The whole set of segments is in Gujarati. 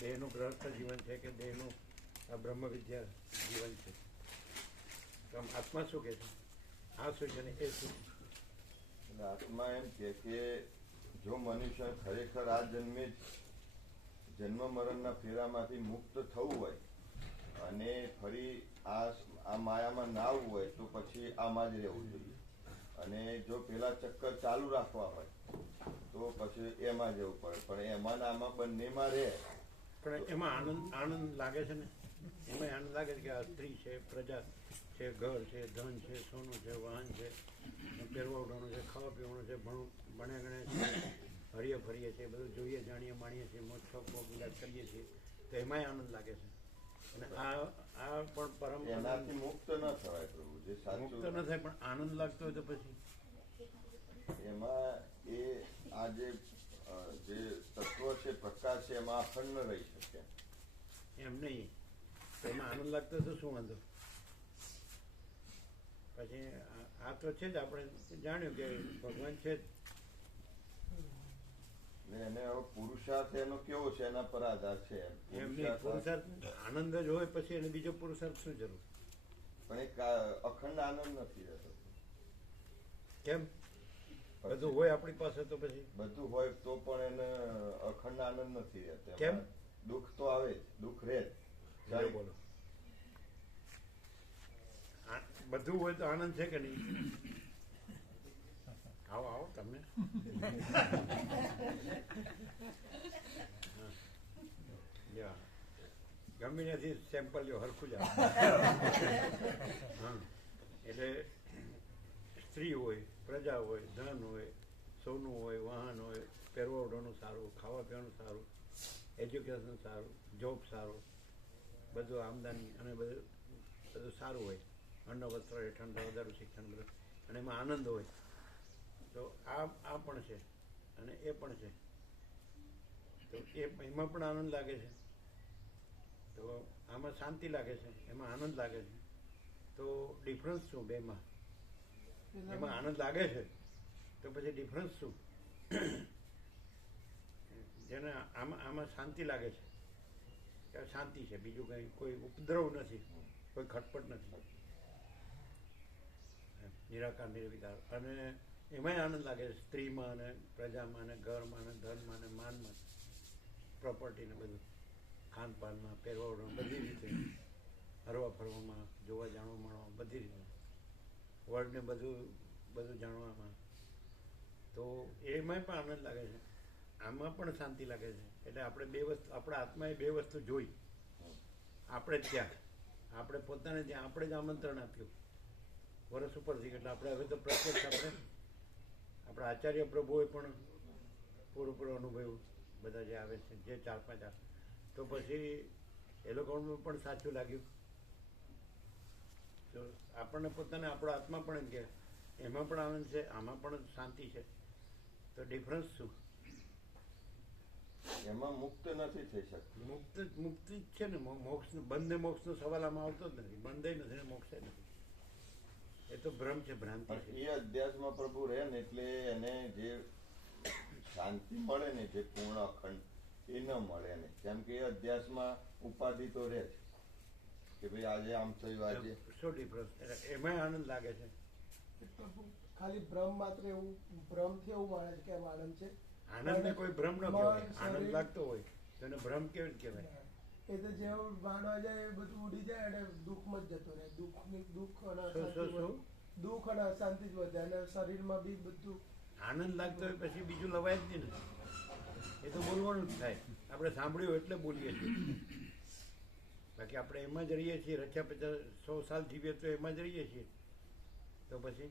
દેહનું ગ્રહસ્થ જીવન છે કે દેહનું આ બ્રહ્મ વિદ્યા જીવન છે? તો આમ આત્મા શું કહે છે? આ શું છે ને એ શું? એટલે આત્મા એમ કે જો મનુષ્ય ખરેખર આ જન્મે જન્મ મરણના ફેરામાંથી મુક્ત થવું હોય અને ફરી આ માયામાં ના આવવું હોય તો પછી આમાં જ રહેવું જોઈએ. અને જો પેલા ચક્કર ચાલુ રાખવા હોય તો પછી એમાં જવું પડે. પણ એમાં ને આમાં બંનેમાં રહે પણ એમાં આનંદ લાગે છે ને? એમાં આનંદ લાગે છે કે આ સ્ત્રી છે, પ્રજા છે, ઘર છે, ધન છે, સોનું છે, વાહન છે, પહેરવા ઉઠવાનું છે, ખાવા પીવાનું છે, ભણે ગણે છે, હરીએ ફરીએ છીએ, બધું જોઈએ જાણીએ માણીએ છીએ, મોજ શોખ મોજ કરીએ છીએ, તો એમાંય આનંદ લાગે છે. અને આ પણ પરમ એનાથી મુક્ત ન થવાય પ્રભુ. જે મુક્ત ન થાય પણ આનંદ લાગતો હોય તો પછી એમાં આ જે તત્વ છે, પ્રકાશ છે, એમાં અખંડ ન રહી શકે એમ નહીં. એમાં આનંદ લાગતો હોય તો શું વાંધો? પછી આ તો છે જ, આપણે જાણ્યું કે ભગવાન છે જ. એને હવે પુરુષાર્થ એનો કેવો છે એના પર આધાર છે. એમ નહીં, પુરુષાર્થ આનંદ જ હોય પછી એને બીજો પુરુષાર્થ શું જરૂર? પણ એક અખંડ આનંદ નથી રહેતો. કેમ? બધું હોય આપણી પાસે તો પછી બધું હોય તો પણ એને અખંડ આનંદ નથી રહેતો. કેમ? દુઃખ તો આવે જ, દુઃખ રહે જ. બોલો, બધું હોય તો આનંદ છે કે નહીં? આવો આવો તમને ગમે નથી સેમ્પલ જો હરખું જ આવે. હા, એટલે સ્ત્રી હોય, પ્રજા હોય, ધન હોય, સોનું હોય, વાહન હોય, પહેરવા ઓઢવાનું સારું, ખાવા પીવાનું સારું, એજ્યુકેશન સારું, જોબ સારું, બધું આમદાની અને બધું સારું હોય, અન્ન વસ્ત્ર હેઠળ વધારું શિક્ષણ બધું, અને એમાં આનંદ હોય. તો આ પણ છે અને એ પણ છે. તો એમાં પણ આનંદ લાગે છે. તો આમાં શાંતિ લાગે છે, એમાં આનંદ લાગે છે. તો ડિફરન્સ શું બેમાં? એમાં આનંદ લાગે છે તો પછી ડિફરન્સ શું? જેને આમાં શાંતિ લાગે છે કે શાંતિ છે, બીજું કંઈ કોઈ ઉપદ્રવ નથી, કોઈ ખટપટ નથી, નિરાકાર નિર્વિકાર. અને એમાંય આનંદ લાગે છે, સ્ત્રીમાં અને પ્રજામાં અને ઘરમાં અને ધનમાં અને માનમાં, પ્રોપર્ટીને બધું, ખાનપાનમાં, પહેરવામાં, બધી રીતે, હરવા ફરવામાં, જોવા જાણવા મળવામાં, બધી રીતે, વર્લ્ડને બધું જાણવામાં. તો એમાંય પણ આનંદ લાગે છે, આમાં પણ શાંતિ લાગે છે. એટલે આપણે બે વસ્તુ, આપણા આત્માએ બે વસ્તુ જોઈ. આપણે જ ત્યાં, આપણે પોતાને ત્યાં આપણે જ આમંત્રણ આપ્યું વર્ષ ઉપરથી. એટલે આપણે હવે તો પ્રત્યક્ષ આપણા આચાર્ય પ્રભુએ પણ પૂરું અનુભવ્યું, બધા જે આવે છે, જે 4-5 તો પછી એ લોકોનું પણ સાચું લાગ્યું. તો આપણને પોતાને આપણો આત્મા પણ એમ કે એમાં પણ આનંદ છે, આમાં પણ શાંતિ છે. તો ડિફરન્સ શું? એમાં મુક્ત નથી થઈ શકતું. મુક્તિ જ છે ને. મોક્ષ, બંધ મોક્ષનો સવાલ આમાં આવતો જ નથી. બંધે નથી ને મોક્ષે નથી. એ તો ભ્રમ છે, ભ્રાંતિ છે. એ અધ્યાસમાં પ્રભુ રહે ને એટલે એને જે શાંતિ મળે ને, જે પૂર્ણ અખંડ, એ ન મળે ને. કેમ કે એ અધ્યાસમાં ઉપાધિ તો રહે જ કે ભાઈ આજે આમ થયું, આજે શું ડિફરન્સ? એમાંય આનંદ લાગે છે. ખાલી ભ્રમ માત્ર એવું, ભ્રમથી એવું માને છે કે આનંદ છે. આનંદને કોઈ ભ્રમ ન કહેવાય. આનંદ લાગતો હોય તો એને ભ્રમ કેવી રીતે કહેવાય? એ તો જેવું માનવા જાય એ બધું ઉડી જાય અને દુઃખમાં જ જતો રહે. દુઃખ અને દુઃખ અને અશાંતિ જ વધે અને શરીરમાં બી બધું. આનંદ લાગતો હોય પછી બીજું લવાય જ નહીં ને. એ તો બોલવાનું જ થાય. આપણે સાંભળ્યું એટલે બોલીએ છીએ. બાકી આપણે એમાં જ રહીએ છીએ. રચ્યા 50-100 સાલ જીવીએ તો એમાં જ રહીએ છીએ. તો પછી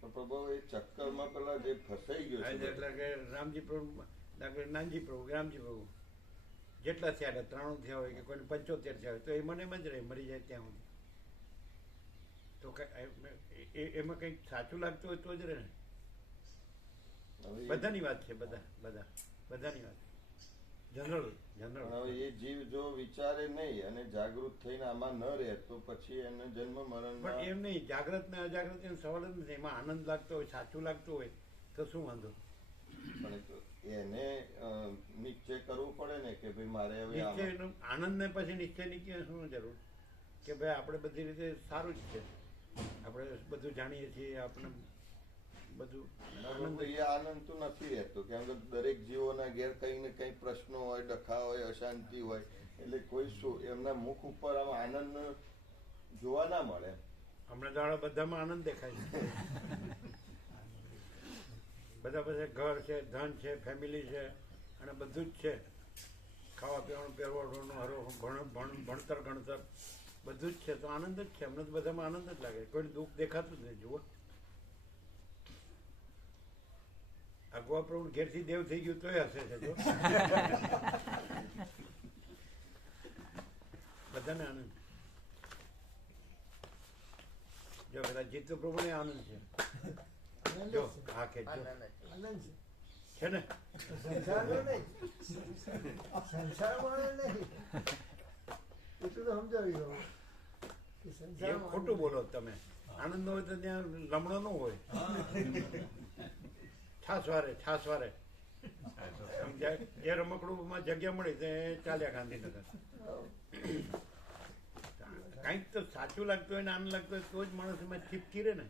પ્રભુ એ ચક્કરમાં પેલા જે ફસાઈ ગયો છે, એટલે કે રામજી પ્રભુ, નાનજી પ્રભુ, રામજી પ્રભુ જેટલા થયા, 93 થયા હોય કે કોઈને 75 થયા હોય, તો એ મને એમ જ રહે મરી જાય ત્યાં સુધી. તો એમાં કંઈક સાચું લાગતું હોય તો જ રહે ને. બધાની વાત છે, બધાની વાત જનરલ. હવે એ જીવ જો વિચારે નહીં અને જાગૃત થઈને આમાં ન રહે તો પછી એને જન્મ મરણ. પણ એમ નહીં, જાગ્રત ને અજાગ્રત એનો સવાલ જ નથી. એમાં આનંદ લાગતો હોય, સાચું લાગતું હોય તો શું વાંધો? પણ એને નિશ્ચય કરવું પડે ને કે ભાઈ મારે હવે નિશ્ચયનો આનંદ ને પછી નિશ્ચયની ક્યાં શું જરૂર કે ભાઈ આપણે બધી રીતે સારું જ છે, આપણે બધું જાણીએ છીએ, આપણે બધું એ આનંદ તો નથી રહેતો, કેમ કે દરેક જીવોના ઘેર કઈ ને કઈ પ્રશ્નો હોય, ડખા હોય, અશાંતિ હોય, એટલે કોઈ શું એમના મુખ ઉપર આમ આનંદ જોવા ના મળે. હમણાં દાડા બધામાં આનંદ દેખાય છે. બધા પાસે ઘર છે, ધન છે, ફેમિલી છે અને બધું જ છે, ખાવા પીવાનું, પહેરવાનું, ભણતર ગણતર બધું જ છે, તો આનંદ જ છે. અમને તો બધામાં આનંદ જ લાગે, કોઈ દુઃખ દેખાતું જ નહીં. જુઓ, અગવા પ્રભુ ઘેરથી દેવ થઈ ગયું તોય હશે છે, તો બધાને આનંદ. જો પેલા જીતુ પ્રભુ ને આનંદ છે. જો હા કે જો છે ને સંસારનો નહીં, સંસારમાં નહીં, એટલું તો સમજાવી દઉં કે એ સંસારમાં ખોટું બોલો તમે. આનંદ હોય તો ત્યાં લમણો ન હોય. છાસવારે છાસવારે જે રમકડુંમાં જગ્યા મળી તે ચાલ્યા ગાંધીનગર. કંઈક તો સાચું લાગતું હોય ને આનંદ લાગતો હોય તો જ માણસ એમાં ચીપકી રહે ને,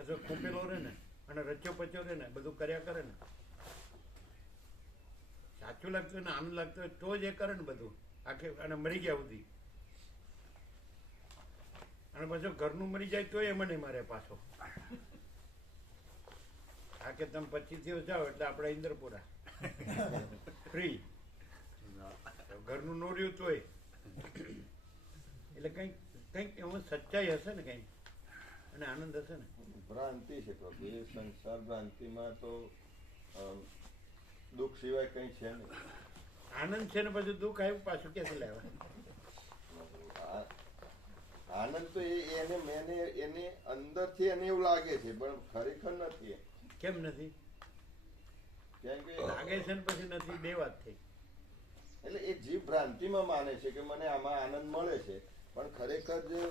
અથવા ખૂપેલો રહે ને અને રચ્યો પચ્યો રહે ને, બધું કર્યા કરે ને. સાચું લાગતું હોય ને આનંદ લાગતો હોય તો જ એ કરે ને બધું આખે. અને મરી ગયા સુધી, અને પાછો ઘરનું મરી જાય તો એ મને મારે પાછો. આ કે તમે 25 દિવસ જાઓ એટલે આપણે ઇન્દ્રપુરા ફ્રી, ઘરનું નો રહ્યું તોય. એટલે કંઈક કંઈક એમાં સચ્ચાઈ હશે ને કંઈક, અને આનંદ હશે ને. ભ્રાંતિ છે પ્રભુ, એ સંસાર ભ્રાંતિમાં તો દુઃખ સિવાય કઈ છે નહીં. આનંદ છે ને પછી દુઃખ આવ્યું પાછું ક્યાંથી લાવવા? આનંદ તો એને અંદરથી એને એવું લાગે છે, પણ ખરેખર નથી. કેમ નથી? કેમ કે લાગે છે ને પછી નથી, બે વાત થઈ. એટલે એ જીવ ભ્રાંતિમાં માને છે કે મને આમાં આનંદ મળે છે, પણ ખરેખર જે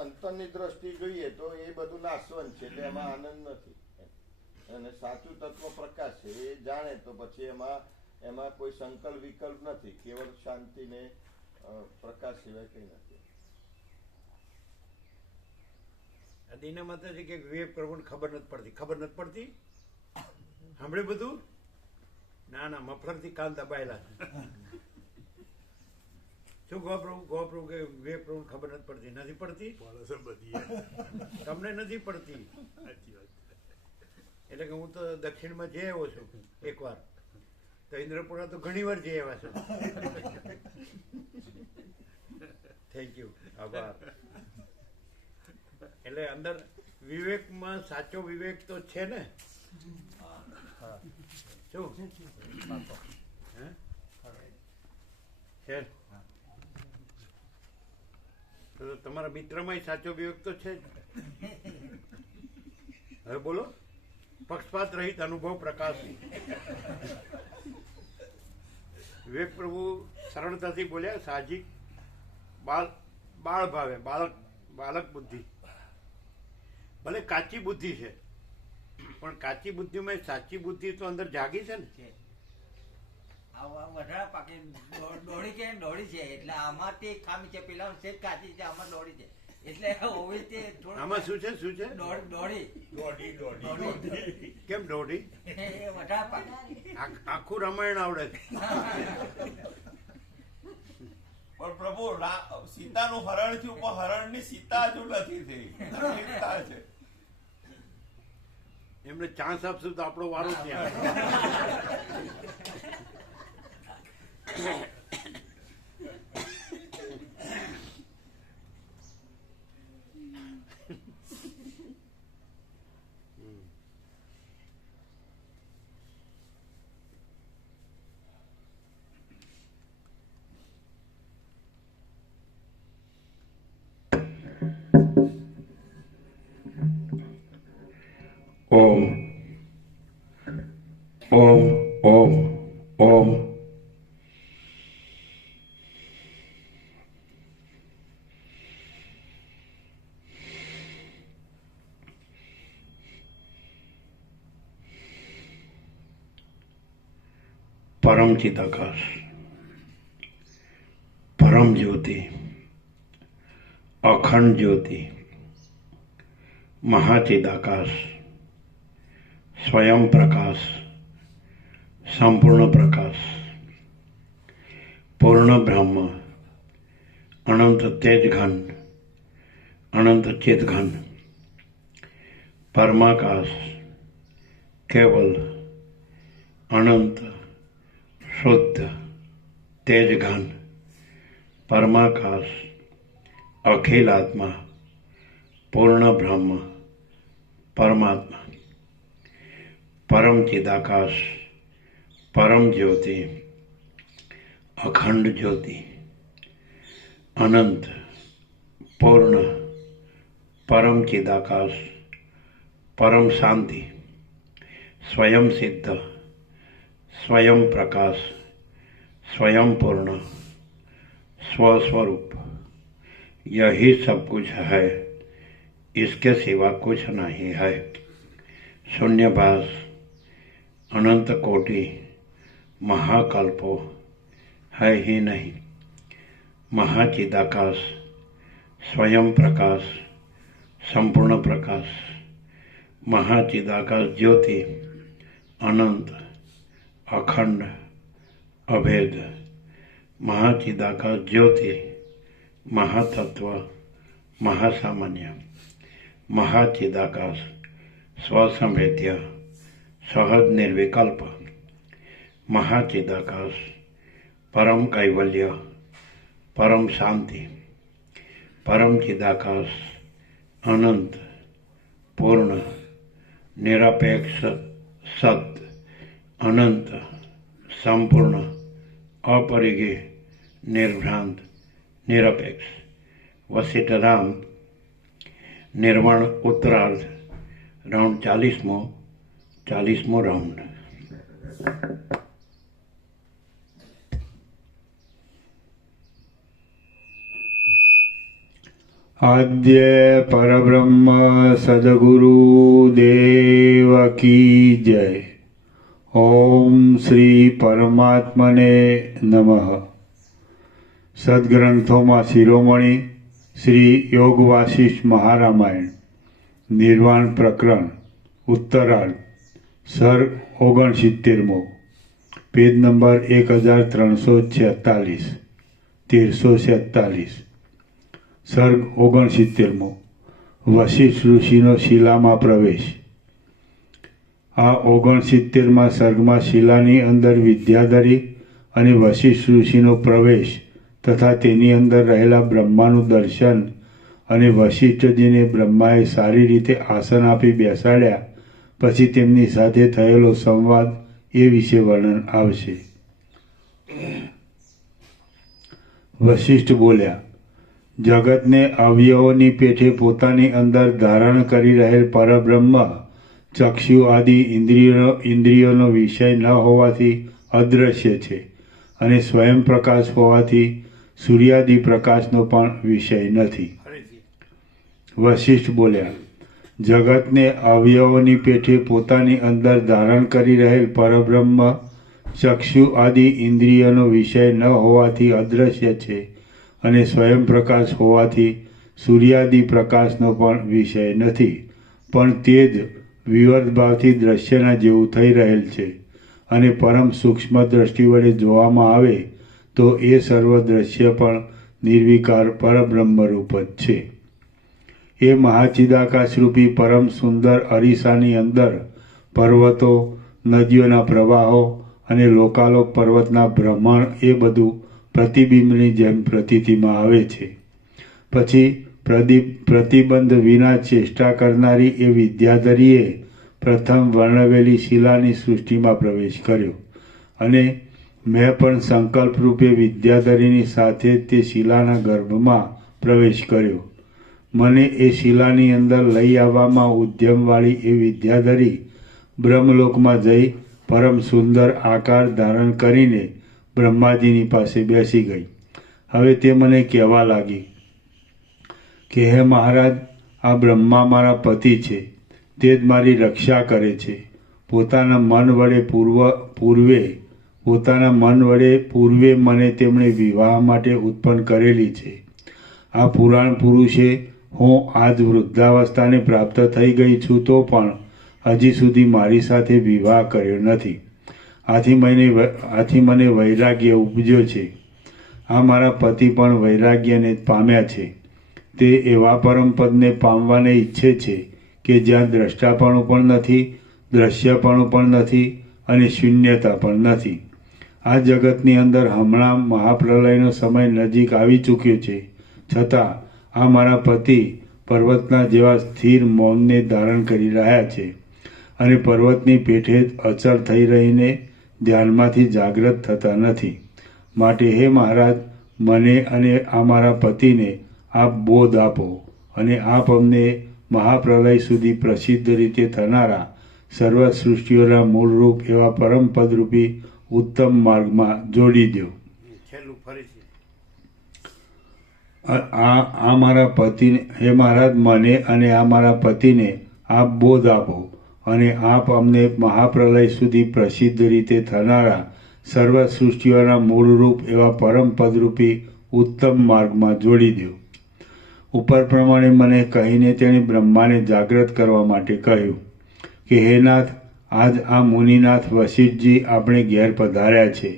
અંતરની દ્રષ્ટિ જોઈએ તો એ બધું નાશવંત છે, એટલે એમાં આનંદ નથી. અને સાચું તત્વ પ્રકાશ છે, એ જાણે તો પછી એમાં કોઈ સંકલ્પ વિકલ્પ નથી, કેવળ શાંતિ ને પ્રકાશ સિવાય કઈ નથી. દીના માતા છે કે વિવેક પ્રભુને ખબર નથી પડતી. ખબર નથી પડતી? સાંભળ્યું બધું? ના ના, મફલરથી કાન દબાયેલા છે. શું ગોપ્રભુ કે વિવેક પ્રભુને ખબર નથી પડતી? નથી પડતી? તમને નથી પડતી એટલે કે હું તો દક્ષિણમાં જઈ આવ્યો છું એકવાર, તો ઇન્દ્રપુરા તો ઘણી વાર જઈ આવ્યા છું. થેન્ક યુ, આભાર. એટલે અંદર વિવેકમાં સાચો વિવેક તો છે ને. શું છે? તો તમારા મિત્રમાં સાચો વિવેક તો છે જ. હવે બોલો, પક્ષપાત રહિત અનુભવ પ્રકાશ. વિવેક પ્રભુ સરળતાથી બોલ્યા, સાહજિક બાળ ભાવે, બાળક બુદ્ધિ. ભલે કાચી બુદ્ધિ છે, પણ કાચી બુદ્ધિમાં સાચી બુદ્ધિ તો અંદર જાગી છે ને. વધારે પાકે દોડી છે, દોડી છે એટલે આમાં તે ખામી છે, પેલા સેજ કાચી છે, આમાં દોડી છે, એટલે હોવી તે આમાં શું છે? શું છે? દોડી. કેમ દોડી? એ વધારે પાકે આખું રામાયણ આવડે છે. પણ પ્રભુ સીતાનું હરણ થયું, પણ હરણની સીતા હજુ નથી થઈ. છે એમને ચાન્સ આપશું તો આપણો વારો જ નહીં આવે. ઓમ ઓમ ઓમ ઓમ. પરમ ચિદાકાશ, પરમ જ્યોતિ, અખંડ જ્યોતિ, મહાચિદાકાશ, સ્વયં પ્રકાશ, સંપૂર્ણ પ્રકાશ, પૂર્ણ બ્રહ્મ, અનંત તેજ ઘન, અનંત ચિત ઘન, પરમાકાશ, કેવલ અનંત શુદ્ધ તેજ ઘન, પરમાકાશ, અખિલ આત્મા, પૂર્ણ બ્રહ્મ, પરમાત્મા, પરમ ચિદાકાશ, પરમ જ્યોતિ, અખંડ જ્યોતિ, અનંત પૂર્ણ પરમ ચિદાકાશ, પરમ શાંતિ, स्वयं सिद्ध, स्वयं प्रकाश, स्वयं पूर्ण, स्वस्वरूप, यही सब कुछ है, इसके सिवा कुछ नहीं है। शून्यभास, अनंत कोटि, महाकल्पो है ही नहीं। महाचिदाकाश, स्वयं प्रकाश, संपूर्ण प्रकाश, महाचिदाकाश ज्योति, अनंत, अखंड, अभेद, महाचिदाकाश ज्योति, महातत्व, महासामान्य, महाचिदाकाश, स्वसंवेद्य, सहज निर्विकल्प, महाचिदाकाश, परम कैवल्य, परम शांति, परम चिदाकाश, अनंत, पूर्ण, निरपेक्ष सत्य, अनंत, संपूर्ण, अपरिज्ञ, निर्भ्रांत, निरपेक्ष, वशिष्ठराम, निर्वाण उत्तरार्ध, राउंड 40मो राउंड। आद्य परब्रह्म सद्गुरु देव की जय। ओम श्री परमात्मने नमः। सद्ग्रंथों में शिरोमणि श्री योग वासिष्ठ महारामायण निर्वाण प्रकरण उत्तरार्ध सर्ग 69 पेज नंबर 1346 1346 सर्ग 69 वशिष्ठ ऋषिनो शिलामां प्रवेश। आ 69 सर्गमां शिलानी अंदर विद्याधरी अने वशिष्ठ ऋषिनो प्रवेश तथा तेनी अंदर रहेला ब्रह्मानुं दर्शन अने वशिष्ठजीने ब्रह्माए सारी रीते आसन आपी बेसाड्या पछी तेमनी साथे थयेलो संवाद ए विषे वर्णन आवशे। वशिष्ठ बोल्या, जगत ने अवयवोनी पेठे पोतानी अंदर धारण करी रहेल परब्रह्म चक्षु आदि इंद्रियोनो विषय न होवाथी अदृश्य छे अने स्वयं प्रकाश होवाथी सूर्यादि प्रकाशनो पण विषय नथी। वशिष्ठ बोल्या, जगत ने अवयवोनी पेठे पोतानी अंदर धारण करी रहेल परब्रह्म चक्षु आदि इंद्रियोनो विषय न होवाथी अदृश्य छे अने स्वयं प्रकाश होवाथी सूर्यादि प्रकाशनो पण विषय नथी, पण ते ज विवर्त भावथी दृश्यना जेवुं थई रहेल छे अने परम सूक्ष्म दृष्टि वडे जोवामां आवे तो ए सर्व दृश्य पण निर्विकार परब्रह्म रूप ज छे। ए महाचिदाकाश रूपी परम सुंदर अरीसानी अंदर पर्वतो, नदीओना प्रवाहो अने लोकालोक पर्वतना भ्रमण ए बधुं प्रतिबिंबनी जेम प्रतीतिमां आवे छे। पछी प्रतिबंध विना चेष्टा करनारी ए विद्याधरीए प्रथम वर्णवेली शिलानी सृष्टिमां प्रवेश कर्यो अने मैं पण संकल्प रूपे विद्याधरीनी साथे ते शिलाना गर्भमां प्रवेश कर्यो। मने ए शिलानी अंदर लई आववामां उद्यमवाળી ए विद्याधरी ब्रह्मलोकमां जई परम सुंदर आकार धारण करीने ब्रह्माजीनी पासे बेसी गई। हवे ते मने कहेवा लागी के हे महाराज, आ ब्रह्मा मारा पति छे, ते ज मारी रक्षा करे छे। पोताना मन वडे पूर्वे પોતાના મન વડે પૂર્વે મને તેમણે વિવાહ માટે ઉત્પન્ન કરેલી છે. આ પુરાણ પુરુષે હું આજ વૃદ્ધાવસ્થાને પ્રાપ્ત થઈ ગઈ છું તો પણ હજી સુધી મારી સાથે વિવાહ કર્યો નથી. આથી મને વૈરાગ્ય ઉપજ્યો છે. આ મારા પતિ પણ વૈરાગ્યને પામ્યા છે. તે એવા પરમપદને પામવાને ઈચ્છે છે કે જ્યાં દ્રષ્ટાપણું પણ નથી, દ્રશ્યપણું પણ નથી અને શૂન્યતા પણ નથી. આ જગતની અંદર હમણાં મહાપ્રલયનો સમય નજીક આવી ચૂક્યો છે, છતાં આ મારા પતિ પર્વતના જેવા સ્થિર મૌનને ધારણ કરી રહ્યા છે અને પર્વતની પેઠે અચળ થઈ રહીને ધ્યાનમાંથી જાગૃત થતા નથી. માટે હે મહારાજ, મને અને આ મારા પતિને આપ બોધ આપો અને આપ અમને મહાપ્રલય સુધી પ્રસિદ્ધ રીતે થનારા સર્વ સૃષ્ટિઓના મૂળરૂપ એવા પરમપદરૂપી ઉત્તમ માર્ગમાં જોડી દો. છેલ્લું ફરીથી આ મારા પતિને, હે મહારાજ, મને અને આ મારા પતિને આપ બોધ આપો અને આપ અમને મહાપ્રલય સુધી પ્રસિદ્ધ રીતે થનારા સર્વ સૃષ્ટિઓના મૂળરૂપ એવા પરમપદરૂપી ઉત્તમ માર્ગમાં જોડી દો. ઉપર પ્રમાણે મને કહીને તેણે બ્રહ્માને જાગૃત કરવા માટે કહ્યું કે હે નાથ, આજ આ મુનિનાથ વશિષ્ઠજી આપણે ઘેર પધાર્યા છે.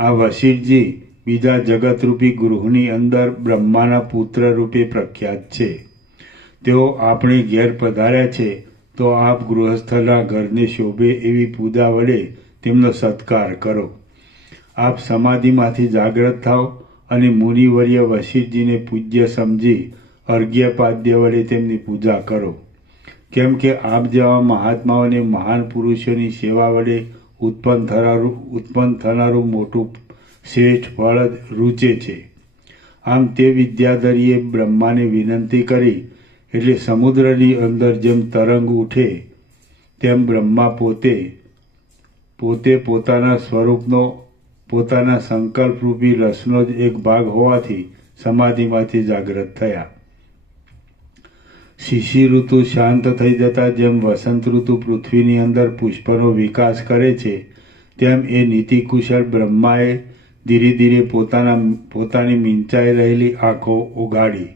આ વશિષ્ઠજી બીજા જગતરૂપી ગૃહની અંદર બ્રહ્માના પુત્ર રૂપે પ્રખ્યાત છે. તેઓ આપણે ઘેર પધાર્યા છે તો આપ ગૃહસ્થના ઘરને શોભે એવી પૂજા વડે તેમનો સત્કાર કરો. આપ સમાધિમાંથી જાગૃત થાઓ અને મુનિવર્ય વશિષ્ઠજીને પૂજ્ય સમજી અર્ઘ્યપાદ્ય વડે તેમની પૂજા કરો. કેમ કે આપ જેવા મહાત્માઓને મહાન પુરુષોની સેવા વડે ઉત્પન્ન થનારું મોટું શ્રેષ્ઠ ફળ જ રૂચે છે. આમ તે વિદ્યાધરીએ બ્રહ્માને વિનંતી કરી એટલે સમુદ્રની અંદર જેમ તરંગ ઉઠે તેમ બ્રહ્મા પોતે પોતાના સ્વરૂપનો, પોતાના સંકલ્પરૂપી રસનો જ એક ભાગ હોવાથી સમાધિમાંથી જાગૃત થયા. શિશિર ઋતુ શાંત થઈ જતા જેમ વસંત ઋતુ પૃથ્વીની અંદર પુષ્પનો વિકાસ કરે છે, તેમ એ નીતિકુશળ બ્રહ્માએ ધીરે ધીરે પોતાની મીંચાઈ રહેલી આંખો ઉઘાડી.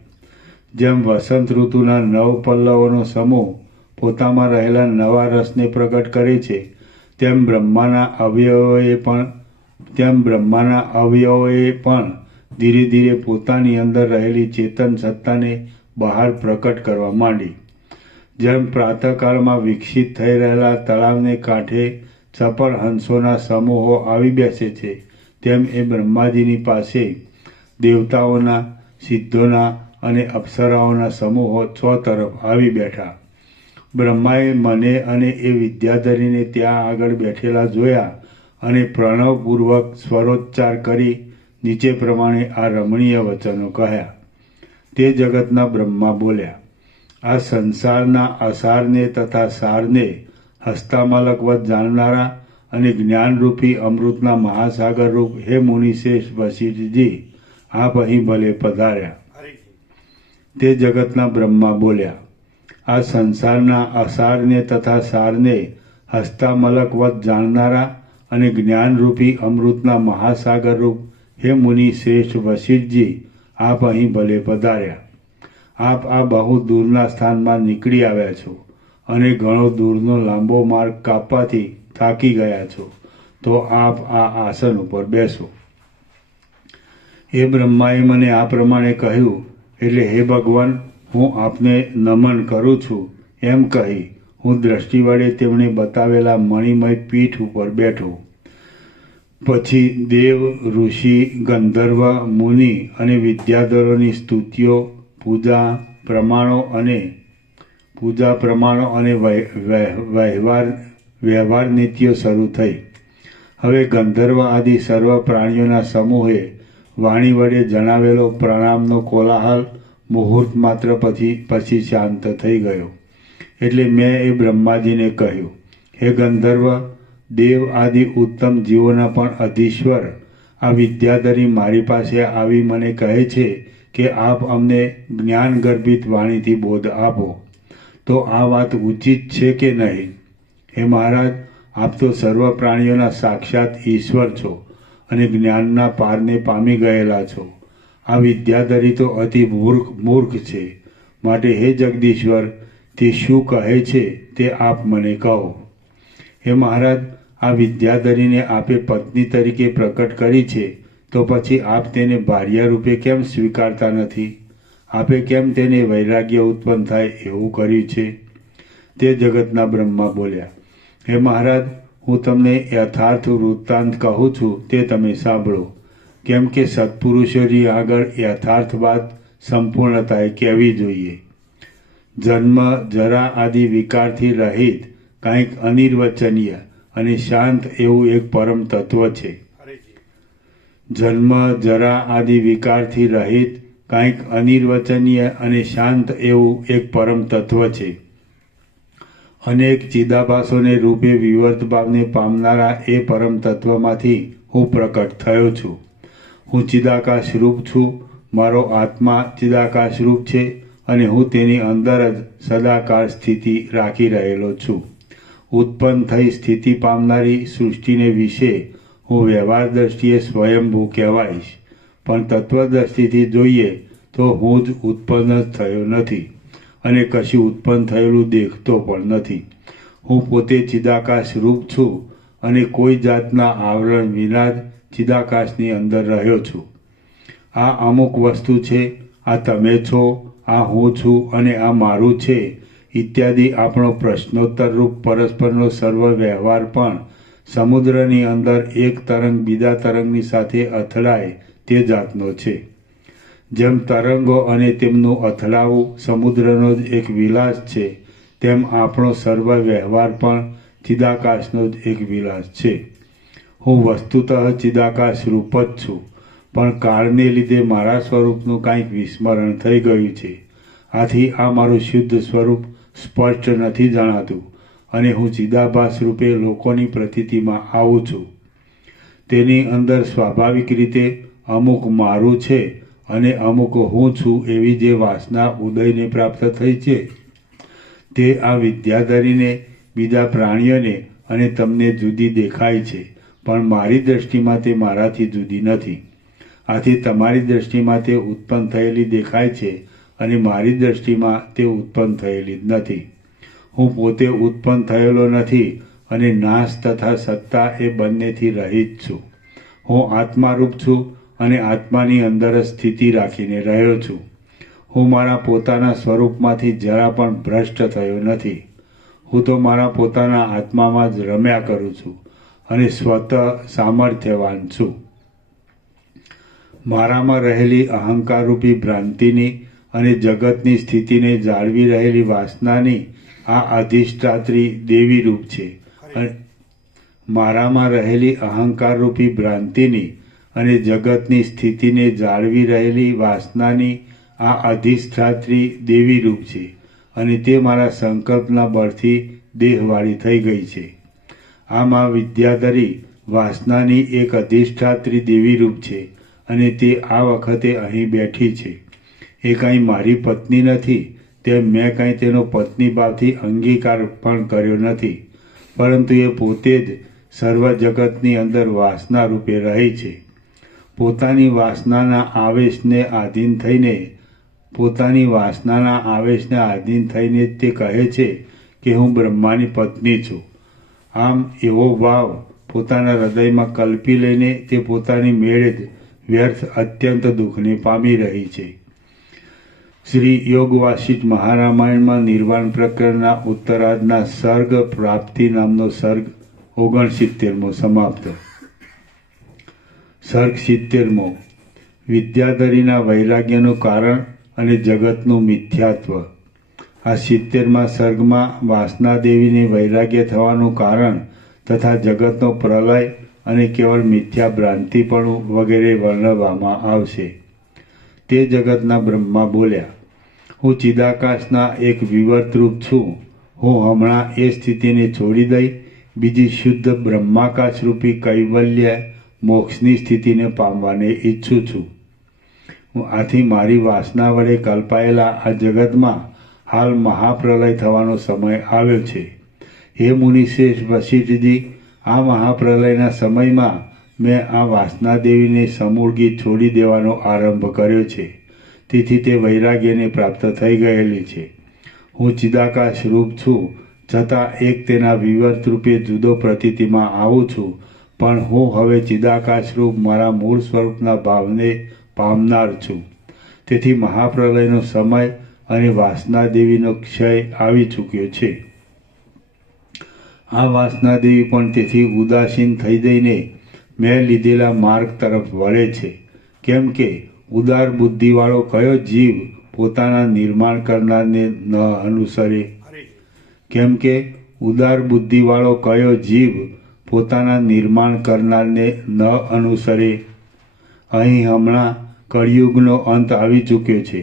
જેમ વસંત ઋતુના નવ પલ્લવોનો સમૂહ પોતામાં રહેલા નવા રસને પ્રગટ કરે છે, તેમ બ્રહ્માના અવયવોએ પણ ધીરે ધીરે પોતાની અંદર રહેલી ચેતન સત્તાને બહાર પ્રકટ કરવા માંડી. જેમ પ્રાતઃકાળમાં વિકસિત થઈ રહેલા તળાવને કાંઠે ચપળ હંસોના સમૂહો આવી બેસે છે, તેમ એ બ્રહ્માજીની પાસે દેવતાઓના, સિદ્ધોના અને અપ્સરાઓના સમૂહો તરફ આવી બેઠા. બ્રહ્માએ મને અને એ વિદ્યાધરીને ત્યાં આગળ બેઠેલા જોયા અને પ્રણવપૂર્વક સ્વરોચ્ચાર કરી નીચે પ્રમાણે આ રમણીય વચનો કહ્યા. તે જગતના બ્રહ્મા બોલ્યા, આ સંસારના અસારને તથા સારને હસ્તામલકવત જાણનારા અને જ્ઞાનરૂપી અમૃતના મહાસાગર રૂપ હે મુનિશ્રેષ્ઠ વશિષ્ઠજી, આપ અહીં ભલે પધાર્યા. તે જગતના બ્રહ્મા બોલ્યા, આ સંસારના અસારને તથા સારને હસ્તામલકવત જાણનારા અને જ્ઞાનરૂપી અમૃતના મહાસાગર રૂપ હે મુનિ શ્રેષ્ઠ વશિષ્ઠજી, આપ અહીં ભલે પધાર્યા. આપ આ બહુ દૂરના સ્થાનમાં નીકળી આવ્યા છો અને ઘણો દૂરનો લાંબો માર્ગ કાપવાથી થાકી ગયા છો, તો આપ આ આસન ઉપર બેસો. એ બ્રહ્માએ મને આ પ્રમાણે કહ્યું એટલે હે ભગવાન, હું આપને નમન કરું છું એમ કહી હું દ્રષ્ટિ વડે તેમણે બતાવેલા મણિમય પીઠ ઉપર બેઠો. પછી દેવ, ઋષિ, ગંધર્વ, મુનિ અને વિદ્યાધરોની સ્તુતિઓ, પૂજા પ્રમાણો અને વ્યવહાર નીતિઓ શરૂ થઈ. હવે ગંધર્વ આદિ સર્વ પ્રાણીઓના સમૂહે વાણી વડે જણાવેલો પ્રણામનો કોલાહલ મુહૂર્ત માત્ર પછી શાંત થઈ ગયો. એટલે મેં એ બ્રહ્માજીને કહ્યું, હે ગંધર્વ, દેવ આદિ ઉત્તમ જીવોના પણ અધીશ્વર આ વિદ્યાધરી મારી પાસે આવી મને કહે છે કે આપ અમને જ્ઞાન ગર્ભિત વાણીથી બોધ આપો. તો આ વાત ઉચિત છે કે નહીં? હે મહારાજ, આપ તો સર્વ પ્રાણીઓના સાક્ષાત ઈશ્વર છો અને જ્ઞાનના પારને પામી ગયેલા છો. આ વિદ્યાધરી તો અતિ મૂર્ખ છે. માટે હે જગદીશ્વર, તે શું કહે છે તે આપ મને કહો. હે મહારાજ, આ વિદ્યાધરીને આપે પત્ની તરીકે પ્રકટ કરી છે, તો પછી આપ તેને ભાર્યા રૂપે કેમ સ્વીકારતા નથી? આપે કેમ તેને વૈરાગ્ય ઉત્પન્ન થાય એવું કર્યું છે? તે જગતના બ્રહ્મા બોલ્યા, હે મહારાજ, હું તમને યથાર્થ વૃત્તાંત કહું છું, તે તમે સાંભળો. કેમ કે સત્પુરુષોની આગળ યથાર્થ વાત સંપૂર્ણતાએ કહેવી જોઈએ. જન્મ જરા આદિ વિકારથી રહિત કાંઈક અનિર્વચનીય અને શાંત એવું એક પરમ તત્વ છે. જન્મ જરા આદિ વિકારથી રહિત કાંઈક અનિર્વચનીય અને શાંત એવું એક પરમ તત્વ છે. અનેક ચિદાભાસોને રૂપે વિવર્ત ભાવને પામનારા એ પરમ તત્વમાંથી હું પ્રકટ થયો છું. હું ચિદાકાશ રૂપ છું. મારો આત્મા ચિદાકાશ રૂપ છે અને હું તેની અંદર જ સદાકાળ સ્થિતિ રાખી રહેલો છું. ઉત્પન્ન થઈ સ્થિતિ પામનારી સૃષ્ટિને વિશે હું વ્યવહાર દ્રષ્ટિએ સ્વયંભૂ કહેવાઈશ, પણ તત્વદ્રષ્ટિથી જોઈએ તો હું જ ઉત્પન્ન જ થયો નથી અને કશું ઉત્પન્ન થયેલું દેખતો પણ નથી. હું પોતે ચિદાકાશ રૂપ છું અને કોઈ જાતના આવરણ વિના જ ચિદાકાશની અંદર રહ્યો છું. આ અમુક વસ્તુ છે, આ તમે છો, આ હું છું અને આ મારું છે ઇત્યાદિ આપણો પ્રશ્નોત્તર રૂપ પરસ્પરનો સર્વ વ્યવહાર પણ સમુદ્રની અંદર એક તરંગ બીજા તરંગની સાથે અથડાય તે જાતનો છે. જેમ તરંગો અને તેમનું અથડાવું સમુદ્રનો જ એક વિલાસ છે, તેમ આપણો સર્વ વ્યવહાર પણ ચિદાકાશનો જ એક વિલાસ છે. હું વસ્તુતઃ ચિદાકાશ રૂપ જ છું, પણ કાળને લીધે મારા સ્વરૂપનું કાંઈક વિસ્મરણ થઈ ગયું છે. આથી આ મારું શુદ્ધ સ્વરૂપ સ્પષ્ટ નથી જણાતું અને હું ચિદાભાસ રૂપે લોકોની પ્રતીતિમાં આવું છું. તેની અંદર સ્વાભાવિક રીતે અમુક મારું છે અને અમુક હું છું એવી જે વાસના ઉદયને પ્રાપ્ત થઈ છે, તે આ વિદ્યાધરીને, બીજા પ્રાણીઓને અને તમને જુદી દેખાય છે, પણ મારી દ્રષ્ટિમાં તે મારાથી જુદી નથી. આથી તમારી દ્રષ્ટિમાં તે ઉત્પન્ન થયેલી દેખાય છે અને મારી દ્રષ્ટિમાં તે ઉત્પન્ન થયેલી જ નથી. હું પોતે ઉત્પન્ન થયેલો નથી અને નાશ તથા સત્તા એ બંનેથી રહિત છું. હું આત્મારૂપ છું અને આત્માની અંદર જ સ્થિતિ રાખીને રહ્યો છું. હું મારા પોતાના સ્વરૂપમાંથી જરા પણ ભ્રષ્ટ થયો નથી. હું તો મારા પોતાના આત્મામાં જ રમ્યા કરું છું અને સ્વતઃ સામર્થ્યવાન છું. મારામાં રહેલી અહંકારરૂપી ભ્રાંતિની અને જગતની સ્થિતિને જાળવી રહેલી વાસનાની આ અધિષ્ઠાત્રી દેવી રૂપ છે. મારામાં રહેલી અહંકારરૂપી ભ્રાંતિની અને જગતની સ્થિતિને જાળવી રહેલી વાસનાની આ અધિષ્ઠાત્રી દેવી રૂપ છે અને તે મારા સંકલ્પના બળથી દેહવાળી થઈ ગઈ છે. આમાં વિદ્યાધરી વાસનાની એક અધિષ્ઠાત્રી દેવી રૂપ છે અને તે આ વખતે અહીં બેઠી છે. એ કાંઈ મારી પત્ની નથી, તેમ મેં કાંઈ તેનો પત્ની ભાવથી અંગીકાર પણ કર્યો નથી, પરંતુ એ પોતે જ સર્વ જગતની અંદર વાસના રૂપે રહી છે. પોતાની વાસનાના આવેશને આધીન થઈને જ તે કહે છે કે હું બ્રહ્માની પત્ની છું. આમ એવો ભાવ પોતાના હૃદયમાં કલ્પી લઈને તે પોતાની મેળે જ વ્યર્થ અત્યંત દુઃખને પામી રહી છે. શ્રી યોગ વાસિષ્ઠ મહારામાયણમાં નિર્વાણ પ્રકરણના ઉત્તરાર્ધના સર્ગ પ્રાપ્તિ નામનો સર્ગ 69મો સમાપ્ત. સર્ગ 70મો વિદ્યાધરીના વૈરાગ્યનું કારણ અને જગતનું મિથ્યાત્વ. આ 70મા સર્ગમાં વાસનાદેવીને વૈરાગ્ય થવાનું કારણ તથા જગતનો પ્રલય અને કેવળ મિથ્યા ભ્રાંતિપણું વગેરે વર્ણવવામાં આવશે. તે જગતના બ્રહ્મા બોલ્યા, હું ચિદાકાશના એક વિવર્તરૂપ છું. હું હમણાં એ સ્થિતિને છોડી દઈ બીજી શુદ્ધ બ્રહ્માકાશ રૂપી કૈવલ્ય મોક્ષની સ્થિતિને પામવાને ઈચ્છું છું. આથી મારી વાસના વડે કલ્પાયેલા આ જગતમાં હાલ મહાપ્રલય થવાનો સમય આવ્યો છે. હે મુનિશ્રેષ્ઠ વશિષ્ઠજી, આ મહાપ્રલયના સમયમાં મેં આ વાસનાદેવીને સમૂળ ગીત છોડી દેવાનો આરંભ કર્યો છે. તેથી તે વૈરાગ્યને પ્રાપ્ત થઈ ગયેલી છે. હું ચિદાકાશ રૂપ છું, છતાં એક તેના વિવર્ત રૂપે જુદો પ્રતીતિમાં આવું છું, પણ હું હવે ચિદાકાશ રૂપ મારા મૂળ સ્વરૂપના ભાવને પામનાર છું. તેથી મહાપ્રલયનો સમય અને વાસનાદેવીનો ક્ષય આવી ચૂક્યો છે. આ વાસનાદેવી પણ તેથી ઉદાસીન થઈ જઈને મેં લીધેલા માર્ગ તરફ વળે છે. કેમ કે ઉદાર બુદ્ધિવાળો કયો જીવ પોતાના નિર્માણ કરનારને ન અનુસરે? કેમ કે ઉદાર બુદ્ધિવાળો કયો જીવ પોતાના નિર્માણ કરનારને ન અનુસરે? અહીં હમણાં કળિયુગનો અંત આવી ચૂક્યો છે.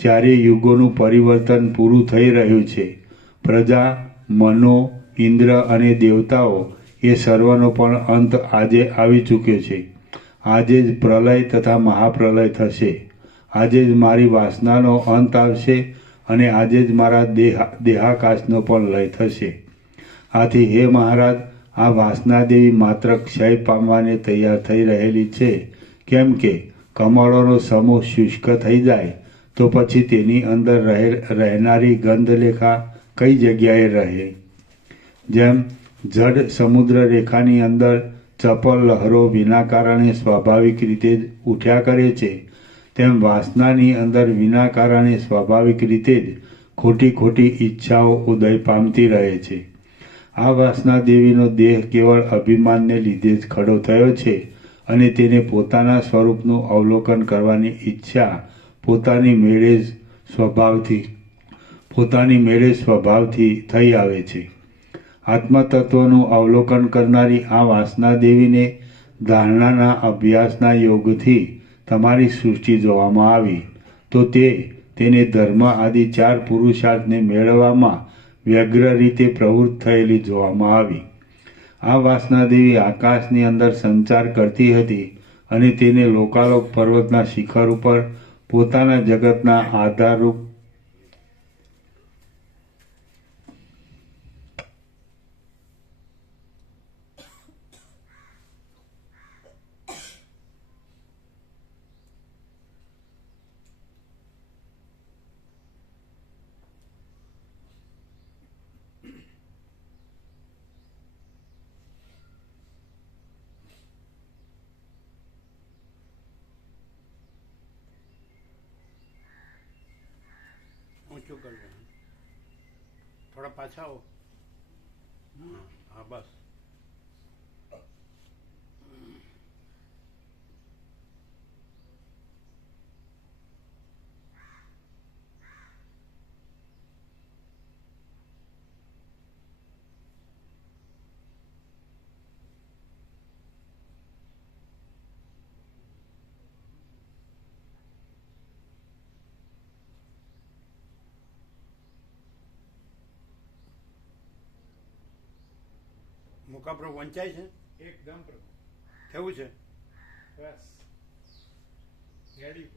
ચારે યુગોનું પરિવર્તન પૂરું થઈ રહ્યું છે. પ્રજા, મનો, ઇન્દ્ર અને દેવતાઓ એ સર્વનો પણ અંત આજે આવી ચૂક્યો છે. આજે જ પ્રલય તથા મહાપ્રલય થશે. આજે જ મારી વાસનાનો અંત આવશે અને આજે જ મારા દેહાકાશનો પણ લય થશે. આથી હે મહારાજ, આ વાસનાદેવી માત્ર ક્ષય પામવાને તૈયાર થઈ રહેલી છે. કેમ કે કમળોનો સમૂહ શુષ્ક થઈ જાય તો પછી તેની અંદર રહેનારી ગંધલેખા કઈ જગ્યાએ રહે? જેમ જડ સમુદ્ર રેખાની અંદર ચપળ લહરો વિના કારણે સ્વાભાવિક રીતે જ ઉઠ્યા કરે છે, તેમ વાસનાની અંદર વિના કારણે સ્વાભાવિક રીતે જ ખોટી ખોટી ઈચ્છાઓ ઉદય પામતી રહે છે. આ વાસના દેવીનો દેહ કેવળ અભિમાનને લીધે જ ખડો થયો છે અને તેને પોતાના સ્વરૂપનું અવલોકન કરવાની ઈચ્છા પોતાની મેળે સ્વભાવથી થઈ આવે છે. આત્મતત્વનું અવલોકન કરનારી આ વાસના દેવીને ધારણાના અભ્યાસના યોગથી તમારી સૃષ્ટિ જોવામાં આવી તો તેને ધર્મ આદિ 4 પુરુષાર્થને મેળવવામાં વ્યગ્ર રીતે પ્રવૃત્ત થયેલી જોવામાં આવી. આ વાસનાદેવી આકાશની અંદર સંચાર કરતી હતી અને તેને લોકાલોક પર્વતના શિખર ઉપર પોતાના જગતના આધારરૂપ ઊંચું કરી લો. થોડા પાછા આવો. હા બસ. મુકાપ્રો વંચાય છે? એકદમ પ્રભુ. કેવું છે? બસ રેડી.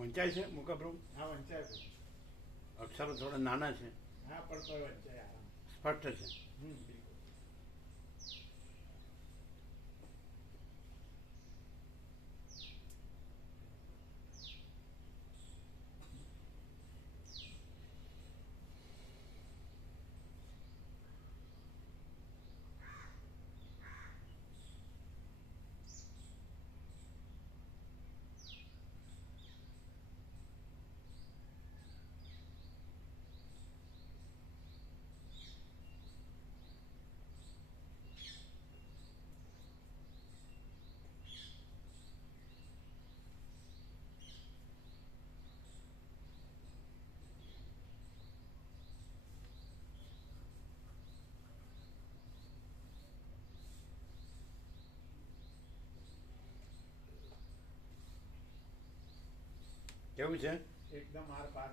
વંચાય છે મુકાપ્રો? હા વંચાય છે. અક્ષરો થોડા નાના છે. હા પણ તો વંચાય આરામ. સ્પષ્ટ છે. બિલકુલ. કેવું છે? એકદમ આર પાર.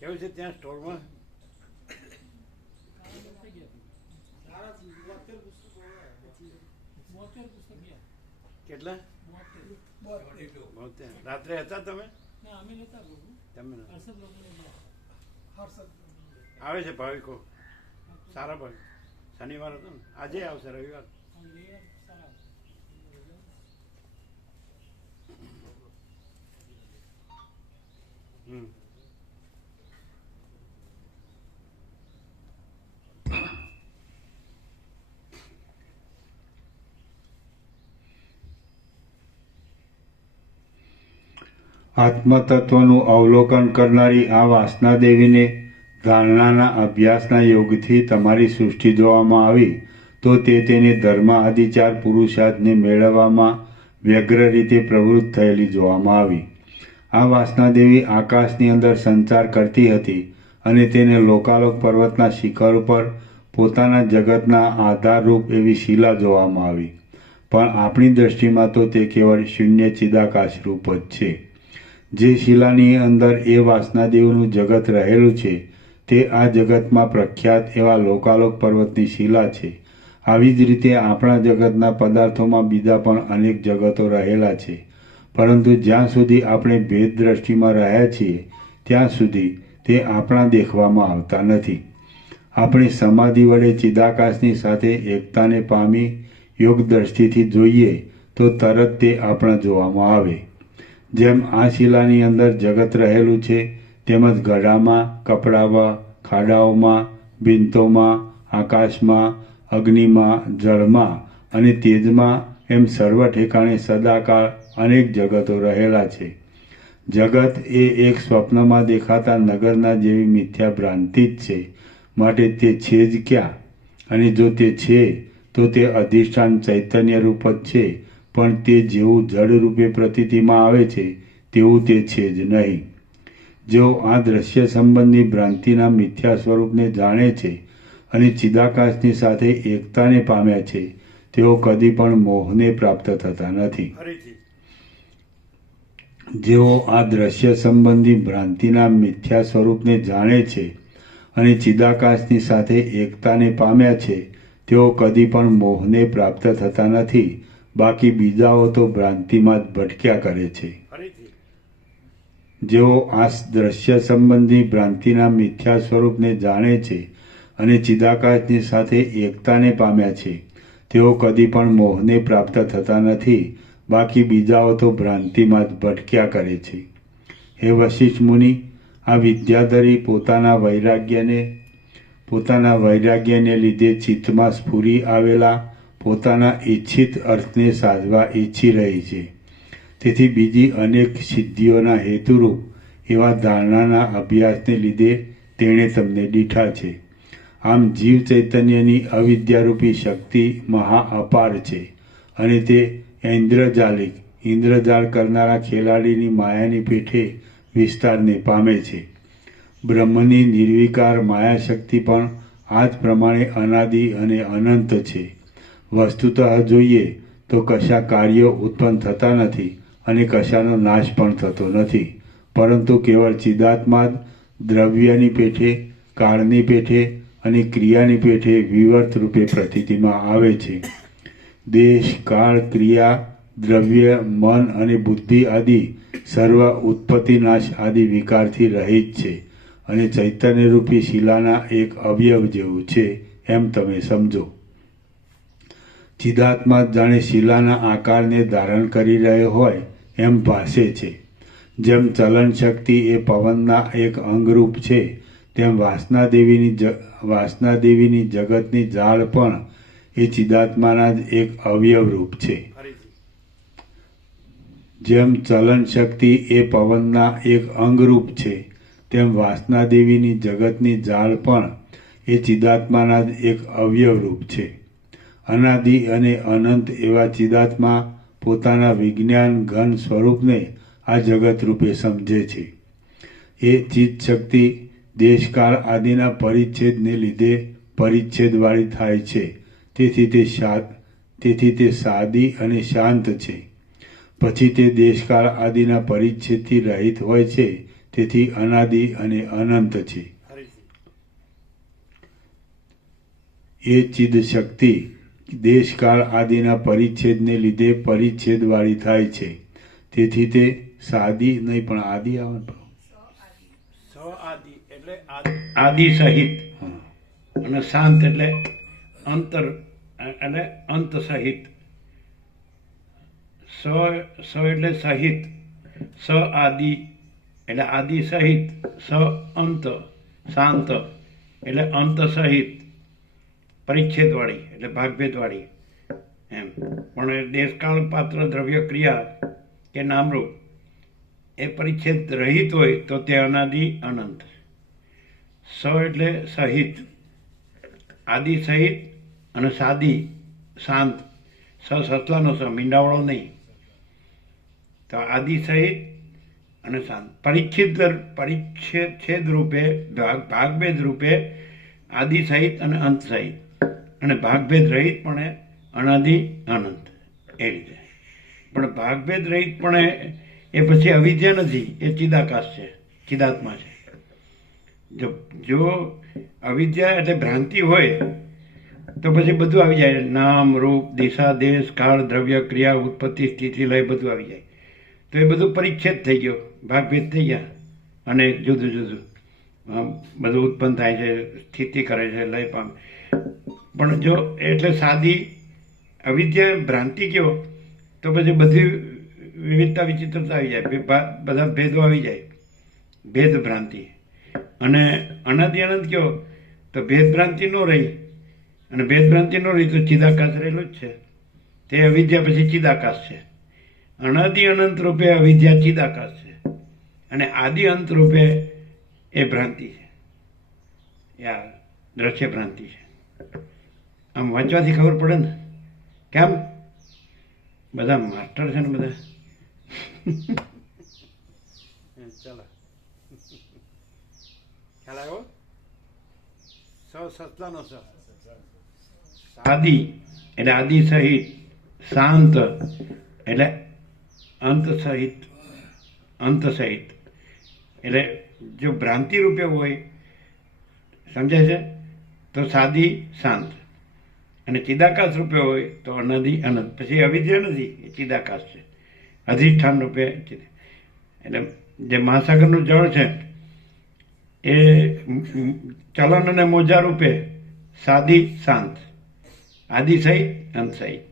કેવું છે ત્યાં સ્ટોરમાં? કેટલા? 72. રાત્રે હતા તમે? તમે નહોતા. આવે છે ભાવિકો, સારા ભાવિક. શનિવાર હતો ને, આજે આવશે રવિવાર. હમ. આત્મતત્વનું અવલોકન કરનારી આ વાસના દેવીને ધારણાના અભ્યાસના યોગથી તમારી સૃષ્ટિ જોવામાં આવી તો તે તેને ધર્મ આદિચાર પુરુષાર્થને મેળવવામાં વ્યગ્ર રીતે પ્રવૃત્ત થયેલી જોવામાં આવી. આ વાસના દેવી આકાશની અંદર સંચાર કરતી હતી અને તેને લોકાલોક પર્વતના શિખર ઉપર પોતાના જગતના આધારરૂપ એવી શિલા જોવામાં આવી. પણ આપણી દ્રષ્ટિમાં તો તે કેવળ શૂન્ય ચિદાકાશ રૂપ જ છે. જે શિલાની અંદર એ વાસનાદેવનું જગત રહેલું છે તે આ જગતમાં પ્રખ્યાત એવા લોકાલોક પર્વતની શિલા છે. આવી જ રીતે આપણા જગતના પદાર્થોમાં બીજા પણ અનેક જગતો રહેલા છે, પરંતુ જ્યાં સુધી આપણે ભેદ દ્રષ્ટિમાં રહ્યા છીએ ત્યાં સુધી તે આપણા દેખવામાં આવતા નથી. આપણે સમાધિ વડે ચિદાકાશની સાથે એકતાને પામી યોગ દ્રષ્ટિથી જોઈએ તો તરત તે આપણા જોવામાં આવે. જેમ આ શિલાની અંદર જગત રહેલું છે તેમજ ગળામાં, કપડામાં, ખાડાઓમાં, ભીંતોમાં, આકાશમાં, અગ્નિમાં, જળમાં અને તેજમાં એમ સર્વ ઠેકાણે સદાકાળ અનેક જગતો રહેલા છે. જગત એ એક સ્વપ્નમાં દેખાતા નગરના જેવી મિથ્યા ભ્રાંતિ જ છે, માટે તે છે જ ક્યાં? અને જો તે છે તો તે અધિષ્ઠાન ચૈતન્ય રૂપ જ છે, પણ તે જેવું જડ રૂપે પ્રતીતિમાં આવે છે તેવું તે છે જ નહીં. જેઓ આ દ્રશ્ય સંબંધી ભ્રાંતિના મિથ્યા સ્વરૂપને જાણે છે અને ચિદાકાશની સાથે એકતાને પામ્યા છે તેઓ કદી પણ મોહને પ્રાપ્ત થતા નથી. જેઓ આ દ્રશ્ય સંબંધી ભ્રાંતિના મિથ્યા સ્વરૂપને જાણે છે અને ચિદાકાશની સાથે એકતાને પામ્યા છે તેઓ કદી પણ મોહને પ્રાપ્ત થતા નથી, બાકી બીજાઓ તો ભ્રાંતિમાં જ ભટક્યા કરે છે. જેઓ આ દ્રશ્ય સંબંધી ભ્રાંતિના મિથ્યા સ્વરૂપને જાણે છે અને ચિદાકાશની સાથે એકતાને પામ્યા છે તેઓ કદી પણ મોહને પ્રાપ્ત થતા નથી, બાકી બીજાઓ તો ભ્રાંતિમાં જ ભટક્યા કરે છે. હે વશિષ્ઠ મુનિ, આ વિદ્યાધરી પોતાના વૈરાગ્યને લીધે ચિત્તમાં સ્ફુરી આવેલા પોતાના ઈચ્છિત અર્થને સાધવા ઈચ્છી રહી છે. તેથી બીજી અનેક સિદ્ધિઓના હેતુરૂપ એવા ધારણાના અભ્યાસને લીધે તેણે તમને દીઠા છે. આમ જીવ ચૈતન્યની અવિદ્યારૂપી શક્તિ મહા અપાર છે અને તે ઇન્દ્રજાળ કરનારા ખેલાડીની માયાની પેઠે વિસ્તારને પામે છે. બ્રહ્મની નિર્વિકાર માયાશક્તિ પણ આ જ પ્રમાણે અનાદિ અને અનંત છે. વસ્તુતઃ જોઈએ તો કશા કાર્યો ઉત્પન્ન થતા નથી અને કશાનો નાશ પણ થતો નથી, પરંતુ કેવળ ચિદાત્મા જ દ્રવ્યની પેઠે, કાળની પેઠે અને ક્રિયાની પેઠે વિવર્ત રૂપે પ્રતીતિમાં આવે છે. દેશ, કાળ, ક્રિયા, દ્રવ્ય, મન અને બુદ્ધિ આદિ સર્વ ઉત્પત્તિ નાશ આદિ વિકારથી રહિત છે અને ચૈતન્યરૂપી શિલાના એક અવયવ જેવું છે એમ તમે સમજો. ચિદાત્મા જાણે શિલાના આકારને ધારણ કરી રહ્યો હોય એમ ભાસે છે. જેમ ચલન શક્તિ એ પવનના એક અંગરૂપ છે, તેમ વાસનાદેવીની જગતની જાળ પણ એ ચિદાત્માના જ એક અવયવ રૂપ છે. જેમ ચલન શક્તિ એ પવનના એક અંગરૂપ છે, તેમ વાસનાદેવીની જગતની જાળ પણ એ ચિદાત્માના જ એક અવયવ રૂપ છે. અનાદિ અને અનંત એવા ચિદાત્મા પોતાના વિજ્ઞાન ઘન સ્વરૂપને આ જગત રૂપે સમજે છે. એ ચિત્ત શક્તિ દેશકાળ આદિના પરિચ્છેદને લીધે પરિચ્છેદવાળી થાય છે. તેથી તે સાદી અને શાંત છે. પછી તે દેશકાળ આદિના પરિચ્છેદથી રહિત હોય છે. તેથી અનાદિ અને અનંત છે. એ ચિદ શક્તિ દેશકાળ આદિના પરિચ્છેદને લીધે પરિચ્છેદવાળી થાય છે. તેથી તે સાદી નહીં પણ આદિ આવે ને. સ આદિ એટલે આદિ. આદિ સહિત હા. અને શાંત એટલે અંતર એટલે અંત સહિત. સ એટલે સહિત, સ આદિ એટલે આદિ સહિત, સ અંત શાંત એટલે અંત સહિત, પરિચ્છેદવાળી એટલે ભાગભેદવાળી એમ. પણ દેશકાળ પાત્ર દ્રવ્ય ક્રિયા કે નામરૂપ એ પરિચ્છેદ રહિત હોય તો તે અનાદિ અનંત. સ એટલે સહિત, આદિ સહિત અને સાદી શાંત. સસલાનો સ, મીંડાવળો નહીં. તો આદિ સહિત અને શાંત. પરિચ્છેદ રૂપે ભાગભેદ રૂપે આદિ સહિત અને અંત સહિત, અને ભાગભેદ રહિત પણ અનાદિ અનંત એ રીતે. પણ ભાગભેદ રહિત પણ એ પછી અવિદ્યા નથી, એ ચિદાકાશ છે, ચિદાત્મા છે. જો અવિદ્યા એટલે ભ્રાંતિ હોય તો પછી બધું આવી જાય. નામ રૂપ દિશા દેશ કાળ દ્રવ્ય ક્રિયા ઉત્પત્તિ સ્થિતિ લય બધું આવી જાય. તો એ બધું પરિચ્છેદ થઈ ગયો, ભાગભેદ થઈ ગયા, અને જુદું જુદું બધું ઉત્પન્ન થાય છે, સ્થિતિ કરે છે, લય પામે. પણ જો એટલે સાદી અવિદ્યા ભ્રાંતિ કયો તો પછી બધી વિવિધતા વિચિત્રતા આવી જાય, બધા ભેદો આવી જાય, ભેદ ભ્રાંતિ. અને અનાદિ અનંત કયો તો ભેદ ભ્રાંતિ ન રહી, અને ભેદ ભ્રાંતિ ન રહી તો ચિદાકાશ રહેલું જ છે. તે અવિદ્યા પછી ચિદાકાશ છે. અનાદિ અનંત રૂપે અવિદ્યા ચિદાકાશ છે, અને આદિ અંત રૂપે એ ભ્રાંતિ છે, યા દ્રશ્ય ભ્રાંતિ છે. આમ વાંચવાથી ખબર પડે ને. કેમ બધા માસ્ટર છે ને બધા. ચાલો ખ્યાલ આવ્યો. સસલાનો સ. આદિ એટલે આદિ સહિત, શાંત એટલે અંત સહિત, અંત સહિત એટલે જો ભ્રાંતિ રૂપે હોય, સમજાય છે, તો સાદી શાંત. અને ચિદાકાશ રૂપે હોય તો અનાદિ અનંત. પછી અવિદ્યા નથી, એ ચિદાકાશ છે, અધિષ્ઠાન રૂપે. એટલે જે મહાસાગરનું જળ છે એ ચલન અને મોજા રૂપે સાદી શાંત, આદિ સહિત અંત સહિત.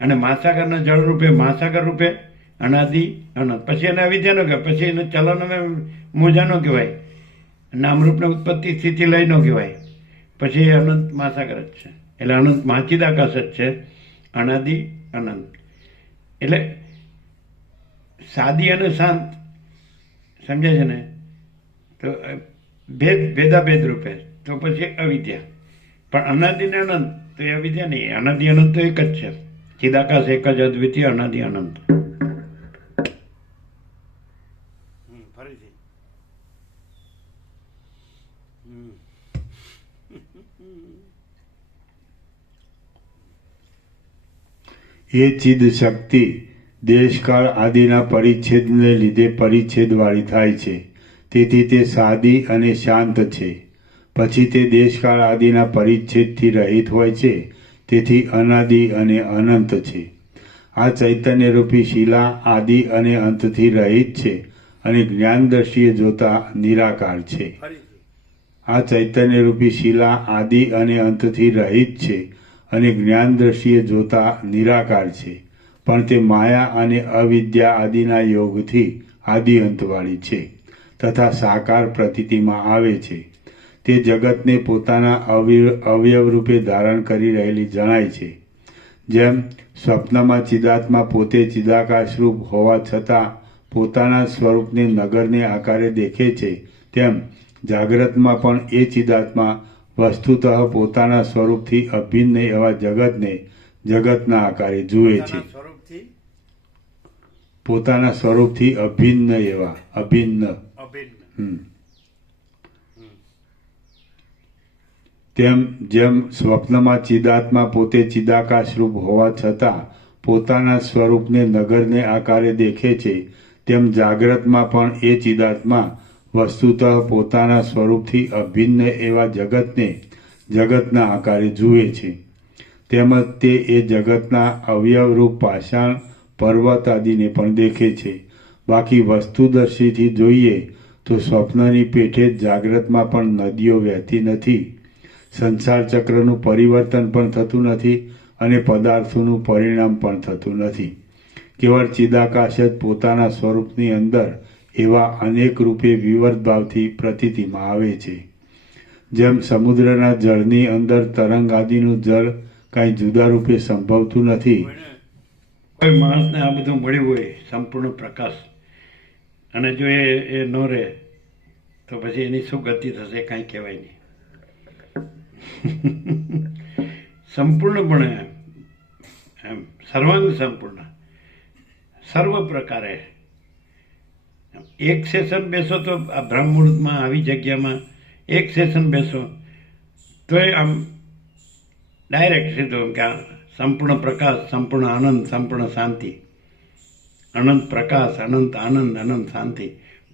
અને મહાસાગરના જળ રૂપે મહાસાગર રૂપે અનાદિ અનંત. પછી એને અવિદ્યા ન કહેવાય, પછી એને ચલન અને મોજા ન કહેવાય, નામરૂપને ઉત્પત્તિ સ્થિતિ લઈ ન કહેવાય. પછી અનંત મહાસાગર જ છે. એટલે અનંત મહાચિદાકાશ જ છે, અનાદિ અનંત. એટલે સાદી અને શાંત સમજાય છે ને. તો ભેદાભેદ રૂપે તો પછી અવિદ્યા. પણ અનાદિ ને અનંત તો એ અવિદ્યા નહીં. અનાદિ અનંત તો એક જ છે, ચિદાકાશ એક જ, અદ્વિતીય અનાદિ અનંત. ફરીથી એ ચિદ શક્તિ દેશકાળ આદિના પરિચ્છેદને લીધે પરિચ્છેદવાળી થાય છે. તેથી તે સાદી અને શાંત છે. પછી તે દેશકાળ આદિના પરિચ્છેદથી રહિત હોય છે. તેથી અનાદિ અને અનંત છે. આ ચૈતન્યરૂપી શિલા આદિ અને અંતથી રહિત છે અને જ્ઞાન દ્રષ્ટિએ જોતા નિરાકાર છે. આ ચૈતન્યરૂપી શિલા આદિ અને અંતથી રહિત છે અને જ્ઞાન દ્રષ્ટિએ જોતા નિરાકાર છે. પણ તે માયા અને અવિદ્યા આદિના યોગથી આદિ અંતવાળી છે તથા સાકાર પ્રતીતિમાં આવે છે. તે જગતને પોતાના અવયવ રૂપે ધારણ કરી રહેલી જણાય છે. જેમ સ્વપ્નમાં ચિદાત્મા પોતે ચિદાકાશરૂપ હોવા છતાં પોતાના સ્વરૂપને નગરને આકારે દેખે છે, તેમ જાગ્રતમાં પણ એ ચિદાત્મા વસ્તુતઃ પોતાના સ્વરૂપથી અભિન્ન એવા જગતને જગતના આકારે જુએ છે. પોતાના સ્વરૂપથી અભિન્ન એવા, અભિન્ન. તેમ જેમ સ્વપ્નમાં ચિદાત્મા પોતે ચિદાકાશરૂપ હોવા છતાં પોતાના સ્વરૂપને નગરને આકારે દેખે છે, તેમ જાગ્રતમાં પણ એ ચિદાત્મા વસ્તુતઃ પોતાના સ્વરૂપથી અભિન્ન એવા જગતને જગતના આકારે જુએ છે. તેમજ તે એ જગતના અવયવરૂપ પાષાણ, પર્વત આદિને પણ દેખે છે. બાકી વસ્તુદર્શીથી જોઈએ તો સ્વપ્નની પેઠે જ જાગ્રતમાં પણ નદીઓ વહેતી નથી, સંસાર ચક્રનું પરિવર્તન પણ થતું નથી અને પદાર્થોનું પરિણામ પણ થતું નથી. કેવળ ચિદાકાશ જ પોતાના સ્વરૂપની અંદર એવા અનેક રૂપે વિવર્ત ભાવથી પ્રતીતિમાં આવે છે. જેમ સમુદ્રના જળની અંદર તરંગ આદિનું જળ કાંઈ જુદા રૂપે સંભવતું નથી. કોઈ માણસને આ બધું મળ્યું હોય સંપૂર્ણ પ્રકાશ, અને જો એ ન રહે તો પછી એની શું ગતિ થશે કાંઈ કહેવાય નહીં. સંપૂર્ણપણે એમ સર્વાંગ સંપૂર્ણ સર્વ પ્રકારે એક સેશન બેસો તો આ બ્રહ્મમુહૂર્તમાં આવી જગ્યામાં એક સેશન બેસો તો એ આમ ડાયરેક્ટ સીધું કે આ સંપૂર્ણ પ્રકાશ, સંપૂર્ણ આનંદ, સંપૂર્ણ શાંતિ, અનંત પ્રકાશ, અનંત આનંદ, અનંત શાંતિ,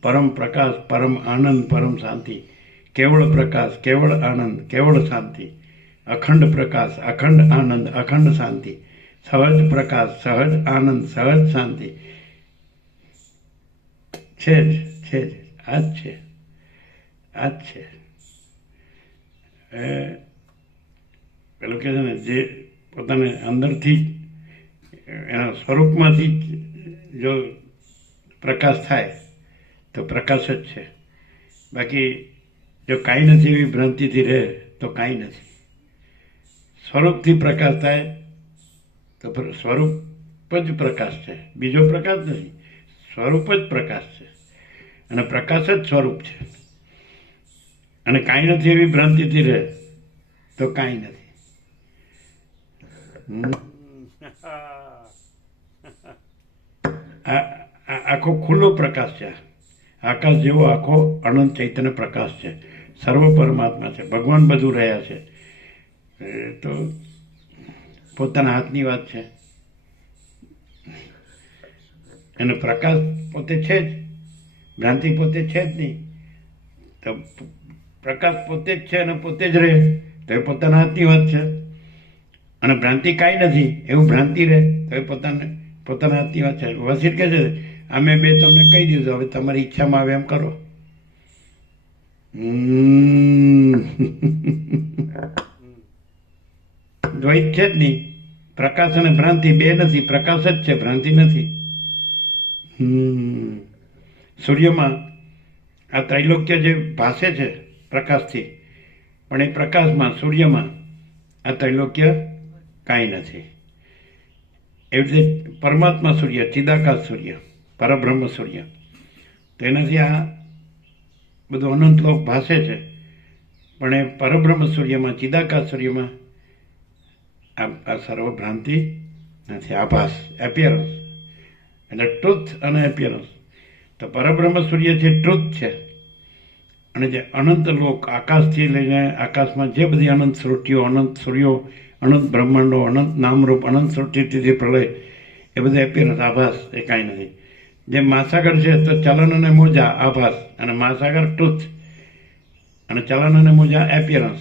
પરમ પ્રકાશ, પરમ આનંદ, પરમ શાંતિ, કેવળ પ્રકાશ, કેવળ આનંદ, કેવળ શાંતિ, અખંડ પ્રકાશ, અખંડ આનંદ, અખંડ શાંતિ, સહજ પ્રકાશ, સહજ આનંદ, સહજ શાંતિ. છે જ આ જ છે. પેલું કહે છે ને, જે પોતાને અંદરથી એના સ્વરૂપમાંથી જો પ્રકાશ થાય તો પ્રકાશ જ છે. બાકી જો કાંઈ નથી એવી ભ્રાંતિથી રહે તો કાંઈ નથી. સ્વરૂપથી પ્રકાશ થાય તો સ્વરૂપ જ પ્રકાશ છે, બીજો પ્રકાશ નથી. સ્વરૂપ જ પ્રકાશ છે અને પ્રકાશ જ સ્વરૂપ છે. અને કાંઈ નથી એવી ભ્રાંતિથી રહે તો કાંઈ નથી. આખો ખુલ્લો પ્રકાશ છે. આકાશ જેવો આખો અનંત ચૈતન્ય પ્રકાશ છે. સર્વ પરમાત્મા છે. ભગવાન બધું રહ્યા છે. તો પોતાના હાથની વાત છે. અને પ્રકાશ પોતે છે જ, ભ્રાંતિ પોતે છે જ નહીં. તો પ્રકાશ પોતે જ છે અને પોતે જ રહે તો એ પોતાના હાથની વાત છે. અને ભ્રાંતિ કાંઈ નથી એવું ભ્રાંતિ રહે તો એ પોતાના હાથની વાત છે. વસીત કહે છે અમે બે તમને કહી દીધું, હવે તમારી ઈચ્છામાં આવે એમ કરો. દ્વૈત છે જ નહીં. પ્રકાશ અને ભ્રાંતિ બે નથી, પ્રકાશ જ છે, ભ્રાંતિ નથી. સૂર્યમાં આ ત્રૈલોક્ય જે ભાસે છે પ્રકાશથી, પણ એ પ્રકાશમાં, સૂર્યમાં આ ત્રૈલોક્ય કાંઈ નથી. એવી રીતે પરમાત્મા સૂર્ય, ચિદાકાશ સૂર્ય, પરબ્રહ્મ સૂર્ય, તેનાથી આ બધું અનંત લોક ભાસે છે. પણ એ પરબ્રહ્મ સૂર્યમાં, ચિદાકાશ સૂર્યમાં આ સર્વ ભ્રાંતિ નથી. આભાસ, એપિયરન્સ, એટલે ટ્રુથ અને એપિયરન્સ. તો પરબ્રહ્મ સૂર્ય છે, ટ્રુથ છે. અને જે અનંત લોક, આકાશથી લઈને આકાશમાં જે બધી અનંત સૃષ્ટિઓ, અનંત સૂર્યો, અનંત બ્રહ્માંડો, અનંત નામરૂપ, અનંત સૃષ્ટિથી પ્રલય, એ બધા એપિયરન્સ, આભાસ, એ કાંઈ નથી. જેમ મહાસાગર છે તો ચલન અને મોજા આભાસ, અને મહાસાગર ટ્રુથ, અને ચલન અને મોજા એપિયરન્સ.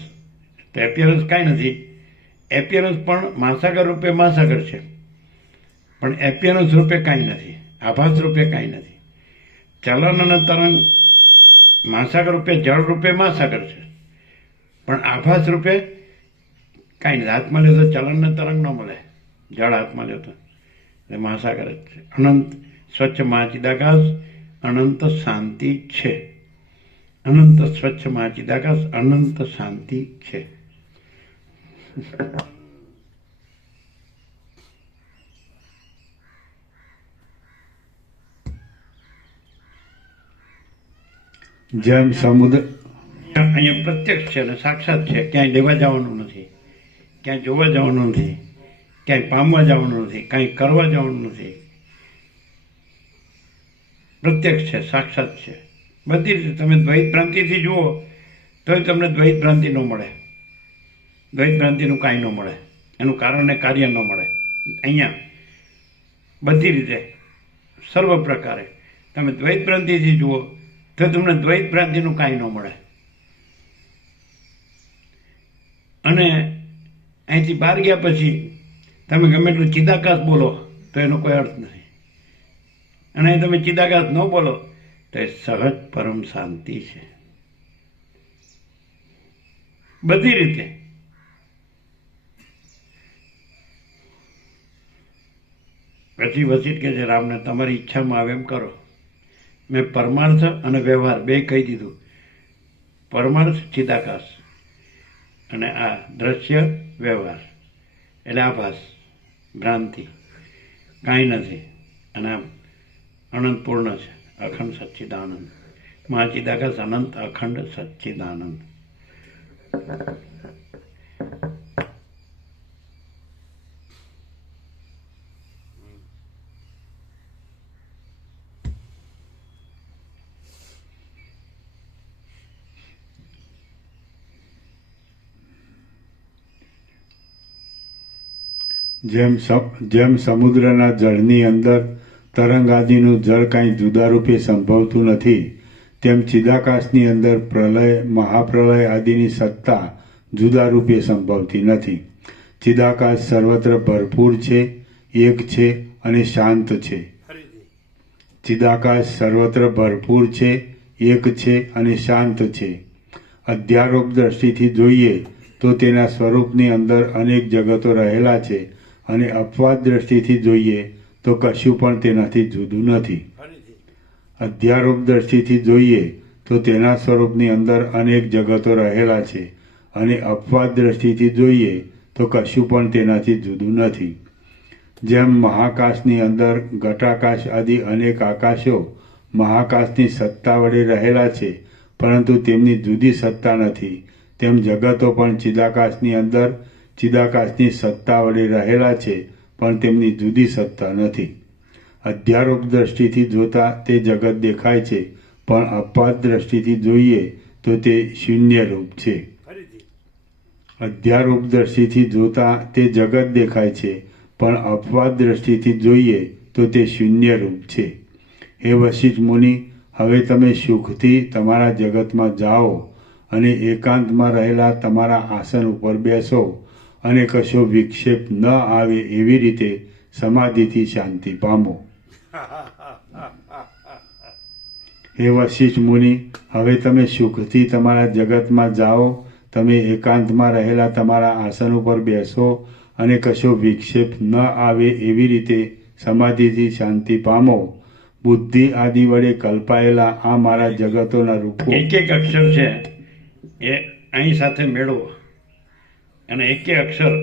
તો એપિયરન્સ કાંઈ નથી. એપિયરન્સ પણ મહાસાગર રૂપે મહાસાગર છે, પણ એપિયરન્સ રૂપે કાંઈ નથી, આભાસ રૂપે કાંઈ નથી. ચલન અને તરંગ મહાસાગર રૂપે, જળ રૂપે મહાસાગર છે, પણ આભાસ રૂપે કાંઈ નથી. હાથમાં લે તો ચલન ને તરંગ ન મળે, જળ હાથમાં લે તો એ મહાસાગર જ છે. અનંત સ્વચ્છ મહાચિદાકાશ, અનંત શાંતિ છે. અનંત સ્વચ્છ મહાચિદાકાશ, અનંત શાંતિ છે. જેમ સમુદ્ર અહીંયા પ્રત્યક્ષ છે અને સાક્ષાત છે. ક્યાંય લેવા જવાનું નથી, ક્યાંય જોવા જવાનું નથી, ક્યાંય પામવા જવાનું નથી, કાંઈ કરવા જવાનું નથી. પ્રત્યક્ષ છે, સાક્ષાત છે. બધી રીતે તમે દ્વૈત ભ્રાંતિથી જુઓ તોય તમને દ્વૈત ભ્રાંતિ ન મળે. દ્વૈત ભ્રાંતિનું કાંઈ ન મળે, એનું કારણ ને કાર્ય ન મળે. અહીંયા બધી રીતે સર્વ પ્રકારે તમે દ્વૈત ભ્રાંતિથી જુઓ તો તમને દ્વૈત ભ્રાંતિનું કાંઈ ન મળે. અને અહીંથી બહાર ગયા પછી તમે ગમે એટલું ચિદાકાશ બોલો તો એનો કોઈ અર્થ નથી. અને તમે ચિદાકાશ ન બોલો તો એ સહજ પરમ શાંતિ છે બધી રીતે. પછી વસિષ્ઠ કહે છે રામને તમારી ઈચ્છામાં આવે એમ કરો. મેં પરમાર્થ અને વ્યવહાર બે કહી દીધું. પરમાર્થ ચિદાકાશ અને આ દ્રશ્ય વ્યવહાર એટલે આભાસ ભ્રાંતિ કાંઈ નથી. અને આમ અનંત પૂર્ણ છે, અખંડ સચ્ચિદાનંદ. મહાચિદાકાશ અનંત અખંડ સચ્ચિદાનંદ. જેમ સમુદ્રના જળની અંદર તરંગ આદિનું જળ કાંઈ જુદા રૂપે સંભવતું નથી, તેમ ચિદાકાશની અંદર પ્રલય મહાપ્રલય આદિની સત્તા જુદા રૂપે સંભવતી નથી. ચિદાકાશ સર્વત્ર ભરપૂર છે, એક છે અને શાંત છે. ચિદાકાશ સર્વત્ર ભરપૂર છે, એક છે અને શાંત છે. અધ્યારોપ દ્રષ્ટિથી જોઈએ તો તેના સ્વરૂપની અંદર અનેક જગતો રહેલા છે, અને અપવાદ દ્રષ્ટિથી જોઈએ તો કશું પણ તેનાથી જુદું નથી. અધ્યારોપ દ્રષ્ટિથી જોઈએ તો તેના સ્વરૂપની અંદર અનેક જગતો રહેલા છે, અને અપવાદ દ્રષ્ટિથી જોઈએ તો કશું પણ તેનાથી જુદું નથી. જેમ મહાકાશની અંદર ઘટાકાશ આદિ અનેક આકાશો મહાકાશની સત્તા વડે રહેલા છે, પરંતુ તેમની જુદી સત્તા નથી, તેમ જગતો પણ ચિદાકાશની અંદર ચિદાકાશની સત્તા વડે રહેલા છે, પણ તેમની જુદી સત્તા નથી. અધ્યારોપ દ્રષ્ટિથી જોતા તે જગત દેખાય છે, પણ અપવાદ દ્રષ્ટિથી જોઈએ તો તે શૂન્ય રૂપ છે. અધ્યારોપ દ્રષ્ટિથી જોતા તે જગત દેખાય છે, પણ અપવાદ દ્રષ્ટિથી જોઈએ તો તે શૂન્ય રૂપ છે. હે વશિષ્ઠ મુનિ, હવે તમે સુખથી તમારા જગતમાં જાઓ અને એકાંતમાં રહેલા તમારા આસન ઉપર બેસો અને કશો વિક્ષેપ ન આવે એવી રીતે સમાધિથી શાંતિ પામો. હે વશિષ્ઠ મુનિ, હવે તમે સુખથી તમારા જગતમાં જાઓ, તમે એકાંતમાં રહેલા તમારા આસન ઉપર બેસો અને કશો વિક્ષેપ ન આવે એવી રીતે સમાધિથી શાંતિ પામો. બુદ્ધિ આદિ વડે કલ્પાયેલા આ મારા જગતોના રૂપો એક એક અક્ષર છે એ અહીં સાથે મેળવો, અને એક એક અક્ષર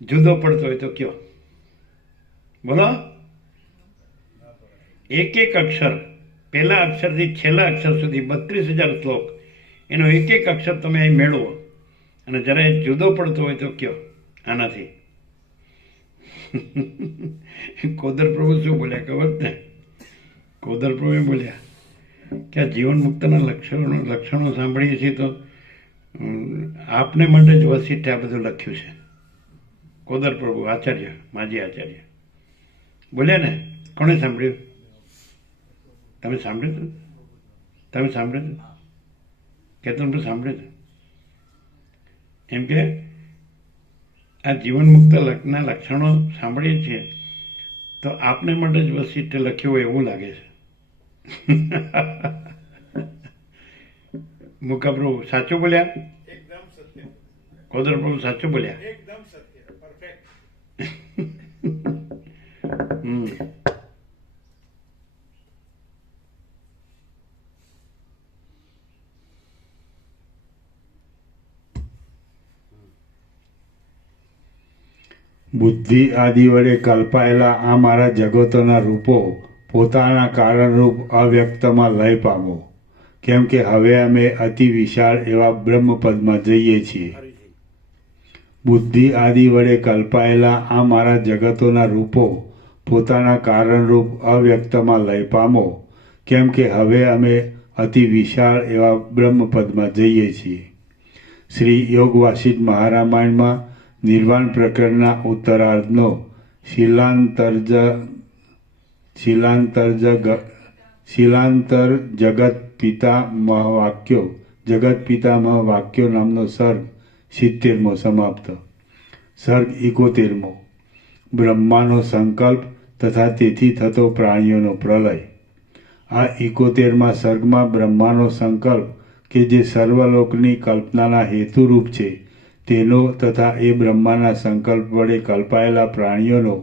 જુદો પડતો હોય તો કયો? બોલો. એક એક અક્ષર પહેલા અક્ષરથી છેલ્લા અક્ષર સુધી 32,000 શ્લોક, એનો એક એક અક્ષર તમે અહીં મેળવો, અને જરા જુદો પડતો હોય તો કયો આનાથી? કોદર પ્રભુ શું બોલ્યા ખબર ને? કોદર પ્રભુ બોલ્યા કે આ જીવન મુક્તના લક્ષણો સાંભળીએ છીએ તો આપને માટે જ વસિષ્ઠે આ બધું લખ્યું છે. કોદર પ્રભુ આચાર્ય, માજી આચાર્ય બોલ્યા ને. કોણે સાંભળ્યું? તમે સાંભળ્યું હતું? તમે સાંભળ્યું હતું? કેતન પર સાંભળ્યું હતું? એમ કે આ જીવન મુક્ત ના લક્ષણો સાંભળીએ છીએ તો આપને માટે જ વસિષ્ઠે લખ્યું હોય એવું લાગે છે. મુકા પ્રભુ સાચું બોલ્યા? એકદમ સત્ય. કોદર પ્રભુ સાચું બોલ્યા? એકદમ સત્ય, પરફેક્ટ. બુદ્ધિ આદિ વડે કલ્પાયેલા આ મારા જગતોના રૂપો પોતાના કારણરૂપ અવ્યક્તમાં લય પામો, કેમ કે હવે અમે અતિ વિશાળ એવા બ્રહ્મપદમાં જઈએ છીએ. બુદ્ધિ આદિ વડે કલ્પાયેલા આ મારા જગતોના રૂપો પોતાના કારણરૂપ અવ્યક્તમાં લય પામો, કેમ કે હવે અમે અતિ વિશાળ એવા બ્રહ્મપદમાં જઈએ છીએ. શ્રી યોગ વાસિષ્ઠ મહારામાયણમાં નિર્વાણ પ્રકરણના ઉત્તરાર્ધનો શીલાંતર જગત પિતામહ વાક્યો નામનો સર્ગ 70મો સમાપ્ત. સર્ગ 71મો બ્રહ્માનો સંકલ્પ તથા તેથી થતો પ્રાણીઓનો પ્રલય. આ 71મા સર્ગમાં બ્રહ્માનો સંકલ્પ કે જે સર્વલોકની કલ્પનાના હેતુરૂપ છે તેનો તથા એ બ્રહ્માના સંકલ્પ વડે કલ્પાયેલા પ્રાણીઓનો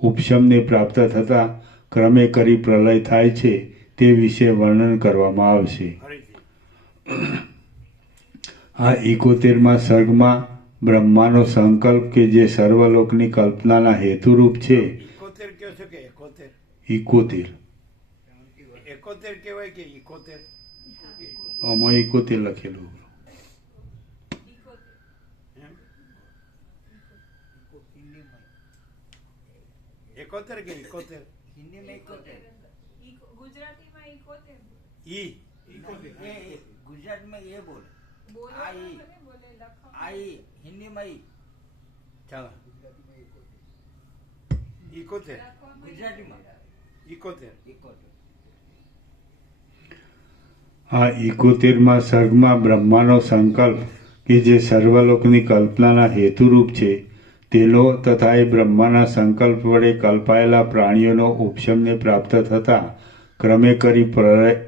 ઉપશમને પ્રાપ્ત થતા ક્રમે કરી પ્રલય થાય છે તે વિશે વર્ણન કરવામાં આવશે. આ 71મા સર્ગમાં બ્રહ્માનો સંકલ્પ કે જે સર્વલોકની કલ્પનાના હેતુરૂપ છે. 71 કયો છો કે 71? 71 71 કહેવાય કે 71? આમાં 71 લખેલું. એકોતેર કે 71? હિન્દીમાં 71. ગુજરાતમાં એ બોલે. હિન્દીમાં ઈ. ચાલો 71. ગુજરાતીમાં 71. આ 71મા સર્ગમાં બ્રહ્માનો સંકલ્પ કે જે સર્વલોકની કલ્પનાના હેતુરૂપ છે તેનો તથા એ બ્રહ્માના સંકલ્પ વડે કલ્પાયેલા પ્રાણીઓનો ઉપશમને પ્રાપ્ત થતા ક્રમે કરી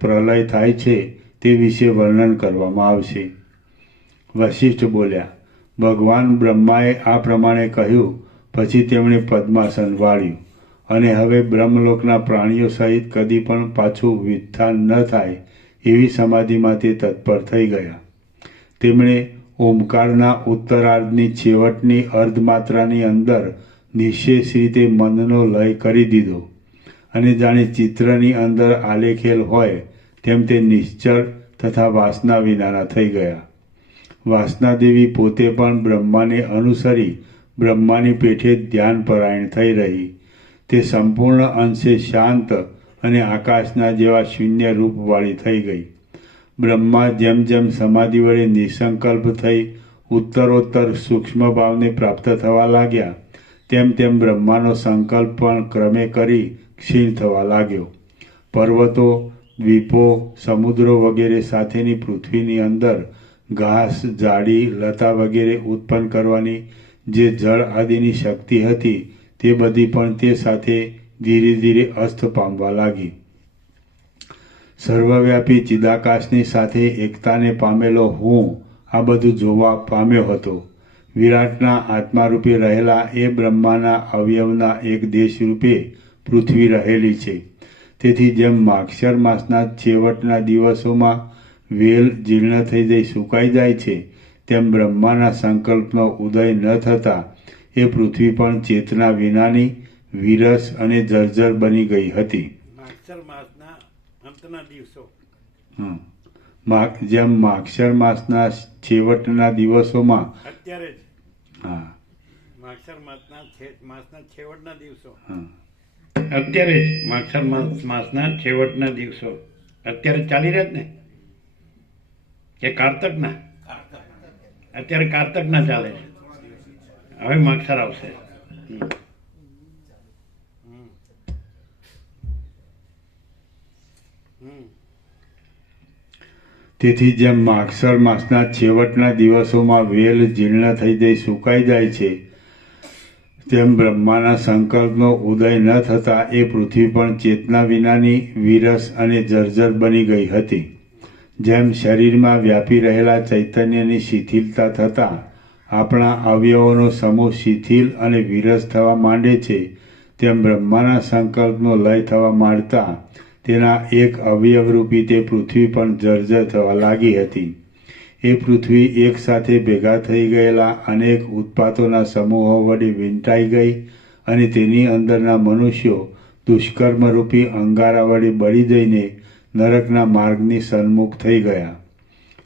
પ્રલય થાય છે તે વિશે વર્ણન કરવામાં આવશે. વશિષ્ઠ બોલ્યા, ભગવાન બ્રહ્માએ આ પ્રમાણે કહ્યું પછી તેમણે પદ્માસન વાળ્યું અને હવે બ્રહ્મલોકના પ્રાણીઓ સહિત કદી પણ પાછું વિત્થાન ન થાય એવી સમાધિમાં તે તત્પર થઈ ગયા. તેમણે ઓમકારના ઉત્તરાર્ધની છેવટની અર્ધમાત્રાની અંદર નિઃશેષ રીતે મનનો લય કરી દીધો અને જાણે ચિત્રની અંદર આલેખેલ હોય તેમ તે નિશ્ચળ તથા વાસના વિનાના થઈ ગયા. વાસનાદેવી પોતે પણ બ્રહ્માને અનુસરી બ્રહ્માની પેઠે ધ્યાનપરાયણ થઈ રહી. તે સંપૂર્ણ અંશે શાંત અને આકાશના જેવા શૂન્ય રૂપવાળી થઈ ગઈ. બ્રહ્મા જેમ જેમ સમાધિ વડે નિસંકલ્પ થઈ ઉત્તરોત્તર સૂક્ષ્મ ભાવને પ્રાપ્ત થવા લાગ્યા તેમ તેમ બ્રહ્માનો સંકલ્પ પણ ક્રમે કરી ક્ષીણ થવા લાગ્યો. પર્વતો, દ્વીપો, સમુદ્રો વગેરે સાથેની પૃથ્વીની અંદર ઘાસ, ઝાડી, લતા વગેરે ઉત્પન્ન કરવાની જે જળ આદિની શક્તિ હતી તે બધી પણ તે સાથે ધીરે ધીરે અસ્ત પામવા લાગી. સર્વવ્યાપી ચિદાકાશની સાથે એકતાને પામેલો હું આ બધું જોવા પામ્યો હતો. વિરાટના આત્મારૂપે રહેલા એ બ્રહ્માના અવયવના એક દેશ રૂપે પૃથ્વી રહેલી છે. તેથી જેમ માગશર માસના છેવટના દિવસોમાં વેલ જીર્ણ થઈ જઈ સુકાઈ જાય છે તેમ બ્રહ્માના સંકલ્પનો ઉદય ન થતાં એ પૃથ્વી પણ ચેતના વિનાની વિરસ અને જર્જર બની ગઈ હતી. માગશર માસના અંતના દિવસો. જેમ માગશર માસના છેવટના દિવસોમાં અત્યારે જ. હા, માગશર માસના છેવટના દિવસો. અત્યારે જ માગશર માસના છેવટના દિવસો અત્યારે ચાલી રહ્યા જ ને કે કારતકના? અત્યારે કારતકના ચાલે છે, હવે માગશર આવશે. તેથી જેમ માગશર માસના છેવટના દિવસોમાં વેલ જીર્ણ થઈ જઈ સુકાઈ જાય છે તેમ બ્રહ્માના સંકલ્પનો ઉદય ન થતાં એ પૃથ્વી પણ ચેતના વિનાની વિરસ અને જર્જર બની ગઈ હતી. જેમ શરીરમાં વ્યાપી રહેલા ચૈતન્યની શિથિલતા થતાં આપણા અવયવોનો સમૂહ શિથિલ અને વિરસ થવા માંડે છે તેમ બ્રહ્માના સંકલ્પનો લય થવા માંડતા તેના એક અવયવરૂપી તે પૃથ્વી પણ જર્જર થવા લાગી હતી. એ પૃથ્વી એક સાથે ભેગા થઈ ગયેલા અનેક ઉત્પાતોના સમૂહો વડે વીંટાઈ ગઈ અને તેની અંદરના મનુષ્યો દુષ્કર્મરૂપી અંગારા વડે બળી જઈને નરકના માર્ગની સન્મુખ થઈ ગયા.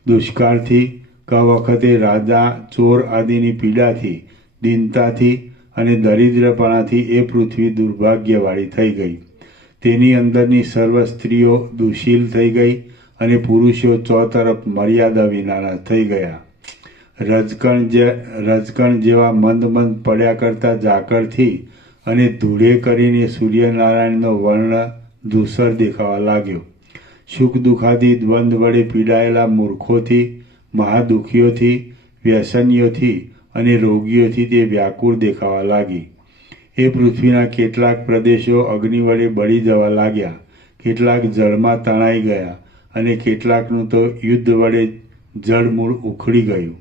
દુષ્કાળથી, ક વખતે રાજા, ચોર આદિની પીડાથી, દીનતાથી અને દરિદ્રપણાથી એ પૃથ્વી દુર્ભાગ્યવાળી થઈ ગઈ. તેની અંદરની સર્વ સ્ત્રીઓ દુશીલ થઈ ગઈ અને પુરુષો ચોતરફ મર્યાદા વિનાના થઈ ગયા. રજકણ જેવા મંદ મંદ પડ્યા કરતા ઝાકળથી અને ધૂળે કરીને સૂર્યનારાયણનો વર્ણ ધૂસર દેખાવા લાગ્યો. સુખ દુઃખાદી દ્વંદ વડે પીડાયેલા મૂર્ખોથી, મહાદુખીઓથી, વ્યસનીઓથી અને રોગીઓથી તે વ્યાકુળ દેખાવા લાગી. એ પૃથ્વીના કેટલાક પ્રદેશો અગ્નિ વડે બળી જવા લાગ્યા, કેટલાક જળમાં તણાઈ ગયા અને કેટલાકનું તો યુદ્ધ વડે જળમૂળ ઉખડી ગયું.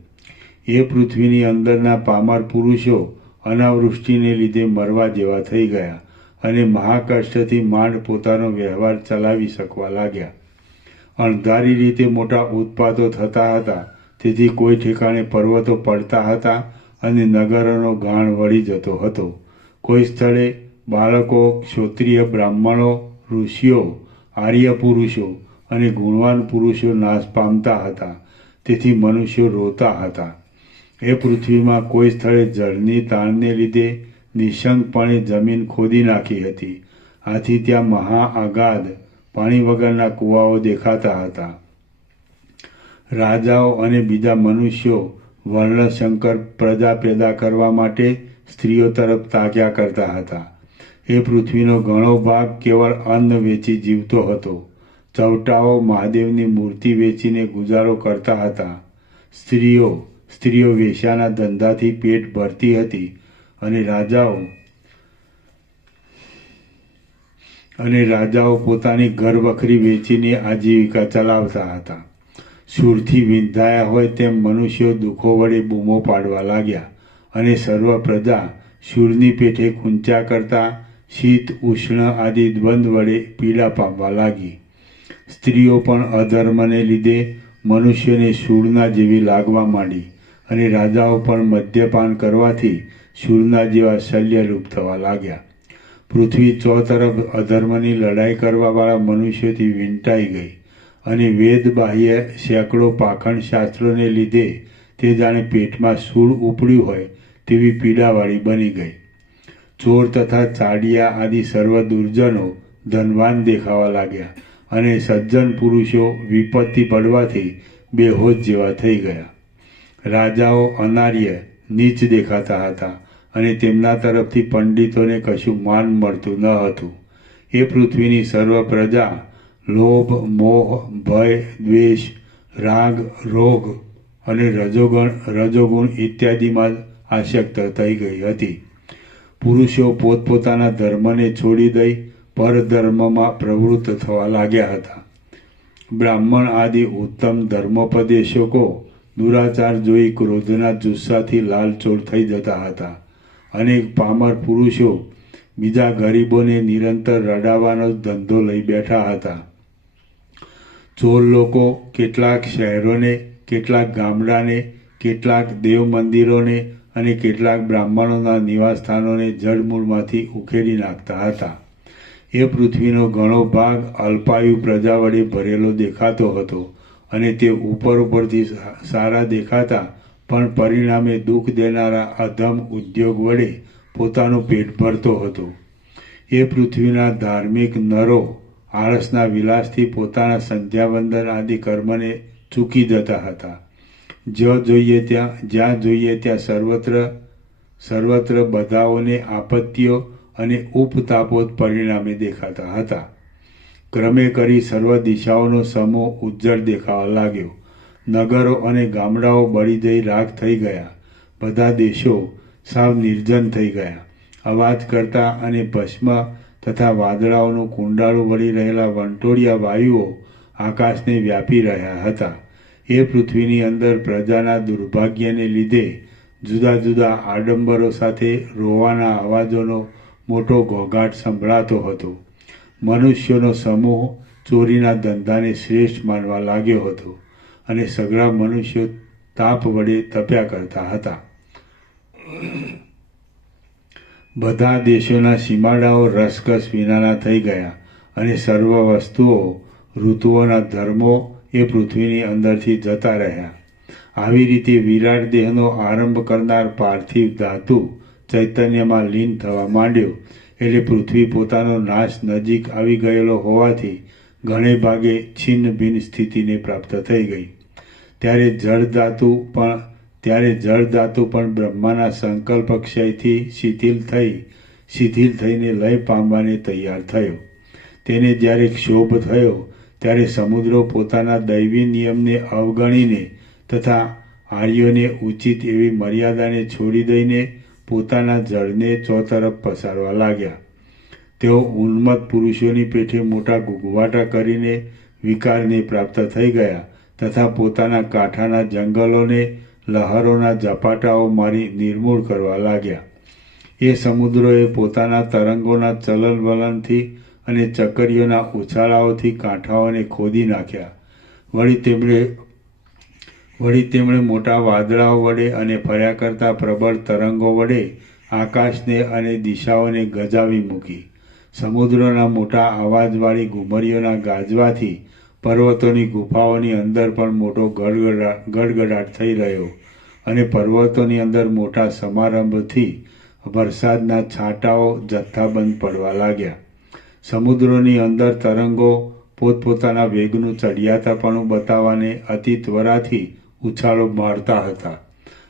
એ પૃથ્વીની અંદરના પામર પુરુષો અનાવૃષ્ટિને લીધે મરવા જેવા થઈ ગયા અને મહાકષ્ટથી માંડ પોતાનો વ્યવહાર ચલાવી શકવા લાગ્યા. અણધારી રીતે મોટા ઉત્પાતો થતા હતા, તેથી કોઈ ઠેકાણે પર્વતો પડતા હતા અને નગરોનો ગાણ વળી જતો હતો. કોઈ સ્થળે બાળકો, ક્ષોત્રિય બ્રાહ્મણો, ઋષિઓ, આર્ય પુરુષો અને ગુણવાન પુરુષો નાશ પામતા હતા, તેથી મનુષ્યો રોતા હતા. એ પૃથ્વીમાં કોઈ સ્થળે જળની તાણને લીધે નિઃશંકપણે જમીન ખોદી નાખી હતી. આથી ત્યાં મહા અગાધ પાણી વગરના કૂવાઓ દેખાતા હતા. રાજાઓ અને બીજા મનુષ્યો વર્ણશંકર પ્રજા પેદા કરવા માટે સ્ત્રીઓ તરફ તાક્યા કરતા હતા. એ પૃથ્વીનો ઘણો ભાગ કેવળ અન્ન વેચી જીવતો હતો. ચવટાઓ મહાદેવની મૂર્તિ વેચીને ગુજારો કરતા હતા. સ્ત્રીઓ વેશ્યાના ધંધાથી પેટ ભરતી હતી અને રાજાઓ પોતાની ઘરવખરી વેચીને આજીવિકા ચલાવતા હતા. શૂળથી વિંધાયા હોય તેમ મનુષ્યો દુઃખો વડે બૂમો પાડવા લાગ્યા અને સર્વ પ્રજા શૂળની પેઠે ખૂંચ્યા કરતા શીત, ઉષ્ણ આદિ દ્વંદ વડે પીડા પામવા લાગી. સ્ત્રીઓ પણ અધર્મને લીધે મનુષ્યને શૂળના જેવી લાગવા માંડી અને રાજાઓ પણ મદ્યપાન કરવાથી શૂળના જેવા શલ્યરૂપ થવા લાગ્યા. પૃથ્વી ચોતરફ અધર્મની લડાઈ કરવાવાળા મનુષ્યોથી વીંટાઈ ગઈ અને વેદ બાહ્ય સેંકડો પાખંડ શાસ્ત્રોને લીધે તે જાણે પેટમાં શૂળ ઉપડ્યું હોય તેવી પીડાવાળી બની ગઈ. ચોર તથા ચાડિયા આદિ સર્વ દુર્જનો ધનવાન દેખાવા લાગ્યા અને સજ્જન પુરુષો વિપત્તિ પડવાથી બેહોશ જેવા થઈ ગયા. રાજાઓ અનાર્ય, નીચ દેખાતા હતા અને તેમના તરફથી પંડિતોને કશું માન મળતું ન હતું. એ પૃથ્વીની સર્વ પ્રજા લોભ, મોહ, ભય, દ્વેષ, રાગ, રોગ અને રજોગુણ ઇત્યાદિમાં આસક્ત થઈ ગઈ હતી. પુરુષો પોતપોતાના ધર્મને છોડી દઈ પરધર્મમાં પ્રવૃત્ત થવા લાગ્યા હતા. બ્રાહ્મણ આદિ ઉત્તમ ધર્મોપદેશકો દુરાચાર જોઈ ક્રોધના જુસ્સાથી લાલચોળ થઈ જતા હતા. અનેક પામર પુરુષો બીજા ગરીબોને નિરંતર રડાવવાનો ધંધો લઈ બેઠા હતા. ચોર લોકો કેટલાક શહેરોને, કેટલાક ગામડાને, કેટલાક દેવ મંદિરોને અને કેટલાક બ્રાહ્મણોના નિવાસસ્થાનોને જળમૂળમાંથી ઉખેડી નાખતા હતા. એ પૃથ્વીનો ઘણો ભાગ અલ્પાયુ પ્રજા વડે ભરેલો દેખાતો હતો અને તે ઉપરથી સારા દેખાતા પણ પરિણામે દુઃખ દેનારા અધમ ઉદ્યોગ વડે પોતાનું પેટ ભરતો હતો. એ પૃથ્વીના ધાર્મિક નરો આળસના વિલાસથી પોતાના સંધ્યાવંદન આદિ કર્મને ચૂકી જતા હતા. જ્યાં જોઈએ ત્યાં સર્વત્ર બધાઓને આપત્તિઓ અને ઉપતાપોત પરિણામે દેખાતા હતા. ક્રમે કરી સર્વ દિશાઓનો સમૂહ ઉજ્જળ દેખાવા લાગ્યો. નગરો અને ગામડાઓ બળી જઈ રાખ થઈ ગયા. બધા દેશો સાવ નિર્જન થઈ ગયા. અવાજ કરતા અને ભસ્મ તથા વાદળાઓનું કુંડાળું વળી રહેલા વંટોળિયા વાયુઓ આકાશને વ્યાપી રહ્યા હતા. એ પૃથ્વીની અંદર પ્રજાના દુર્ભાગ્યને લીધે જુદા જુદા આડંબરો સાથે રોવાના અવાજોનો મોટો ઘોઘાટ સંભળાતો હતો. મનુષ્યોનો સમૂહ ચોરીના ધંધાને શ્રેષ્ઠ માનવા લાગ્યો હતો અને સઘળા મનુષ્યો તાપ વડે તપ્યા કરતા હતા. બધા દેશોના સીમાડાઓ રસકસ વિનાના થઈ ગયા અને સર્વ વસ્તુઓ, ઋતુઓના ધર્મો એ પૃથ્વીની અંદરથી જતા રહ્યા. આવી રીતે વિરાટ દેહનો આરંભ કરનાર પાર્થિવ ધાતુ ચૈતન્યમાં લીન થવા માંડ્યો. એટલે પૃથ્વી પોતાનો નાશ નજીક આવી ગયેલો હોવાથી ઘણે ભાગે છિન્ન ભિન્ન સ્થિતિને પ્રાપ્ત થઈ ગઈ. ત્યારે જળ ધાતુ પણ ત્યારે જળ ધાતુ પણ બ્રહ્માના સંકલ્પ ક્ષયથી શિથિલ થઈને લય પામવાને તૈયાર થયો. તેને જ્યારે ક્ષોભ થયો ત્યારે સમુદ્રો પોતાના દૈવી નિયમને અવગણીને તથા આર્યોને ઉચિત એવી મર્યાદાને છોડી દઈને પોતાના જળને ચોતરફ પસારવા લાગ્યા. તેઓ ઉન્મત્ત પુરુષોની પેઠે મોટા ગુગવાટા કરીને વિકારને પ્રાપ્ત થઈ ગયા તથા પોતાના કાંઠાના જંગલોને લહરોના ઝપાટાઓ મારી નિર્મૂળ કરવા લાગ્યા. એ સમુદ્રોએ પોતાના તરંગોના ચલનવલનથી અને ચકરીઓના ઉછાળાઓથી કાંઠાઓને ખોદી નાખ્યા. વળી તેમણે મોટા વાદળાઓ વડે અને ફર્યા કરતા પ્રબળ તરંગો વડે આકાશને અને દિશાઓને ગજાવી મૂકી. સમુદ્રના મોટા અવાજવાળી ઘુમરીઓના ગાજવાથી પર્વતોની ગુફાઓની અંદર પણ મોટો ગડગડાટ થઈ રહ્યો અને પર્વતોની અંદર મોટા સમારંભથી વરસાદના છાંટાઓ જથ્થાબંધ પડવા લાગ્યા. સમુદ્રોની અંદર તરંગો પોતપોતાના વેગનું ચડિયાતાપણું બતાવવાને અતિ ત્વરાથી ઉછાળો મારતા હતા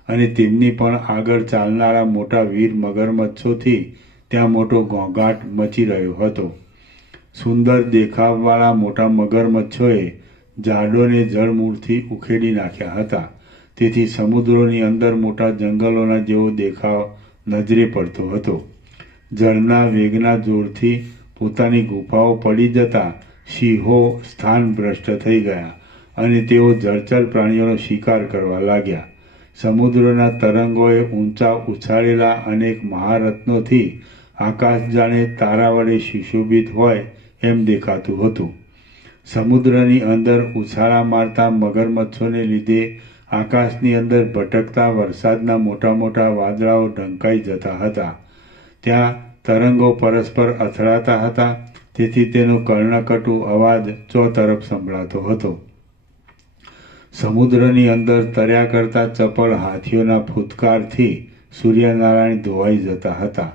અને તેમની પણ આગળ ચાલનારા મોટા વીર મગરમચ્છોથી ત્યાં મોટો ઘોંઘાટ મચી રહ્યો હતો. સુંદર દેખાવવાળા મોટા મગરમચ્છોએ ઝાડોને જળમૂળથી ઉખેડી નાખ્યા હતા. તેથી સમુદ્રોની અંદર મોટા જંગલોના જેવો દેખાવ નજરે પડતો હતો. જળના વેગના જોરથી પોતાની ગુફાઓ પડી જતા સિંહો સ્થાન ભ્રષ્ટ થઈ ગયા અને તેઓ જળચર પ્રાણીઓનો શિકાર કરવા લાગ્યા. સમુદ્રના તરંગોએ ઊંચા ઉછાળેલા અનેક મહારત્નોથી આકાશ જાણે તારા વડે સુશોભિત હોય એમ દેખાતું હતું. સમુદ્રની અંદર ઉછાળા મારતા મગરમચ્છોને લીધે આકાશની અંદર ભટકતા વરસાદના મોટા મોટા વાદળાઓ ઢંકાઈ જતા હતા. ત્યાં તરંગો પરસ્પર અથડાતા હતા, તેથી તેનો કર્ણકટુ અવાજ ચોતરફ સંભળાતો હતો. સમુદ્રની અંદર તર્યા કરતા ચપળ હાથીઓના ફૂટકારથી સૂર્યનારાયણ ધોવાઈ જતા હતા.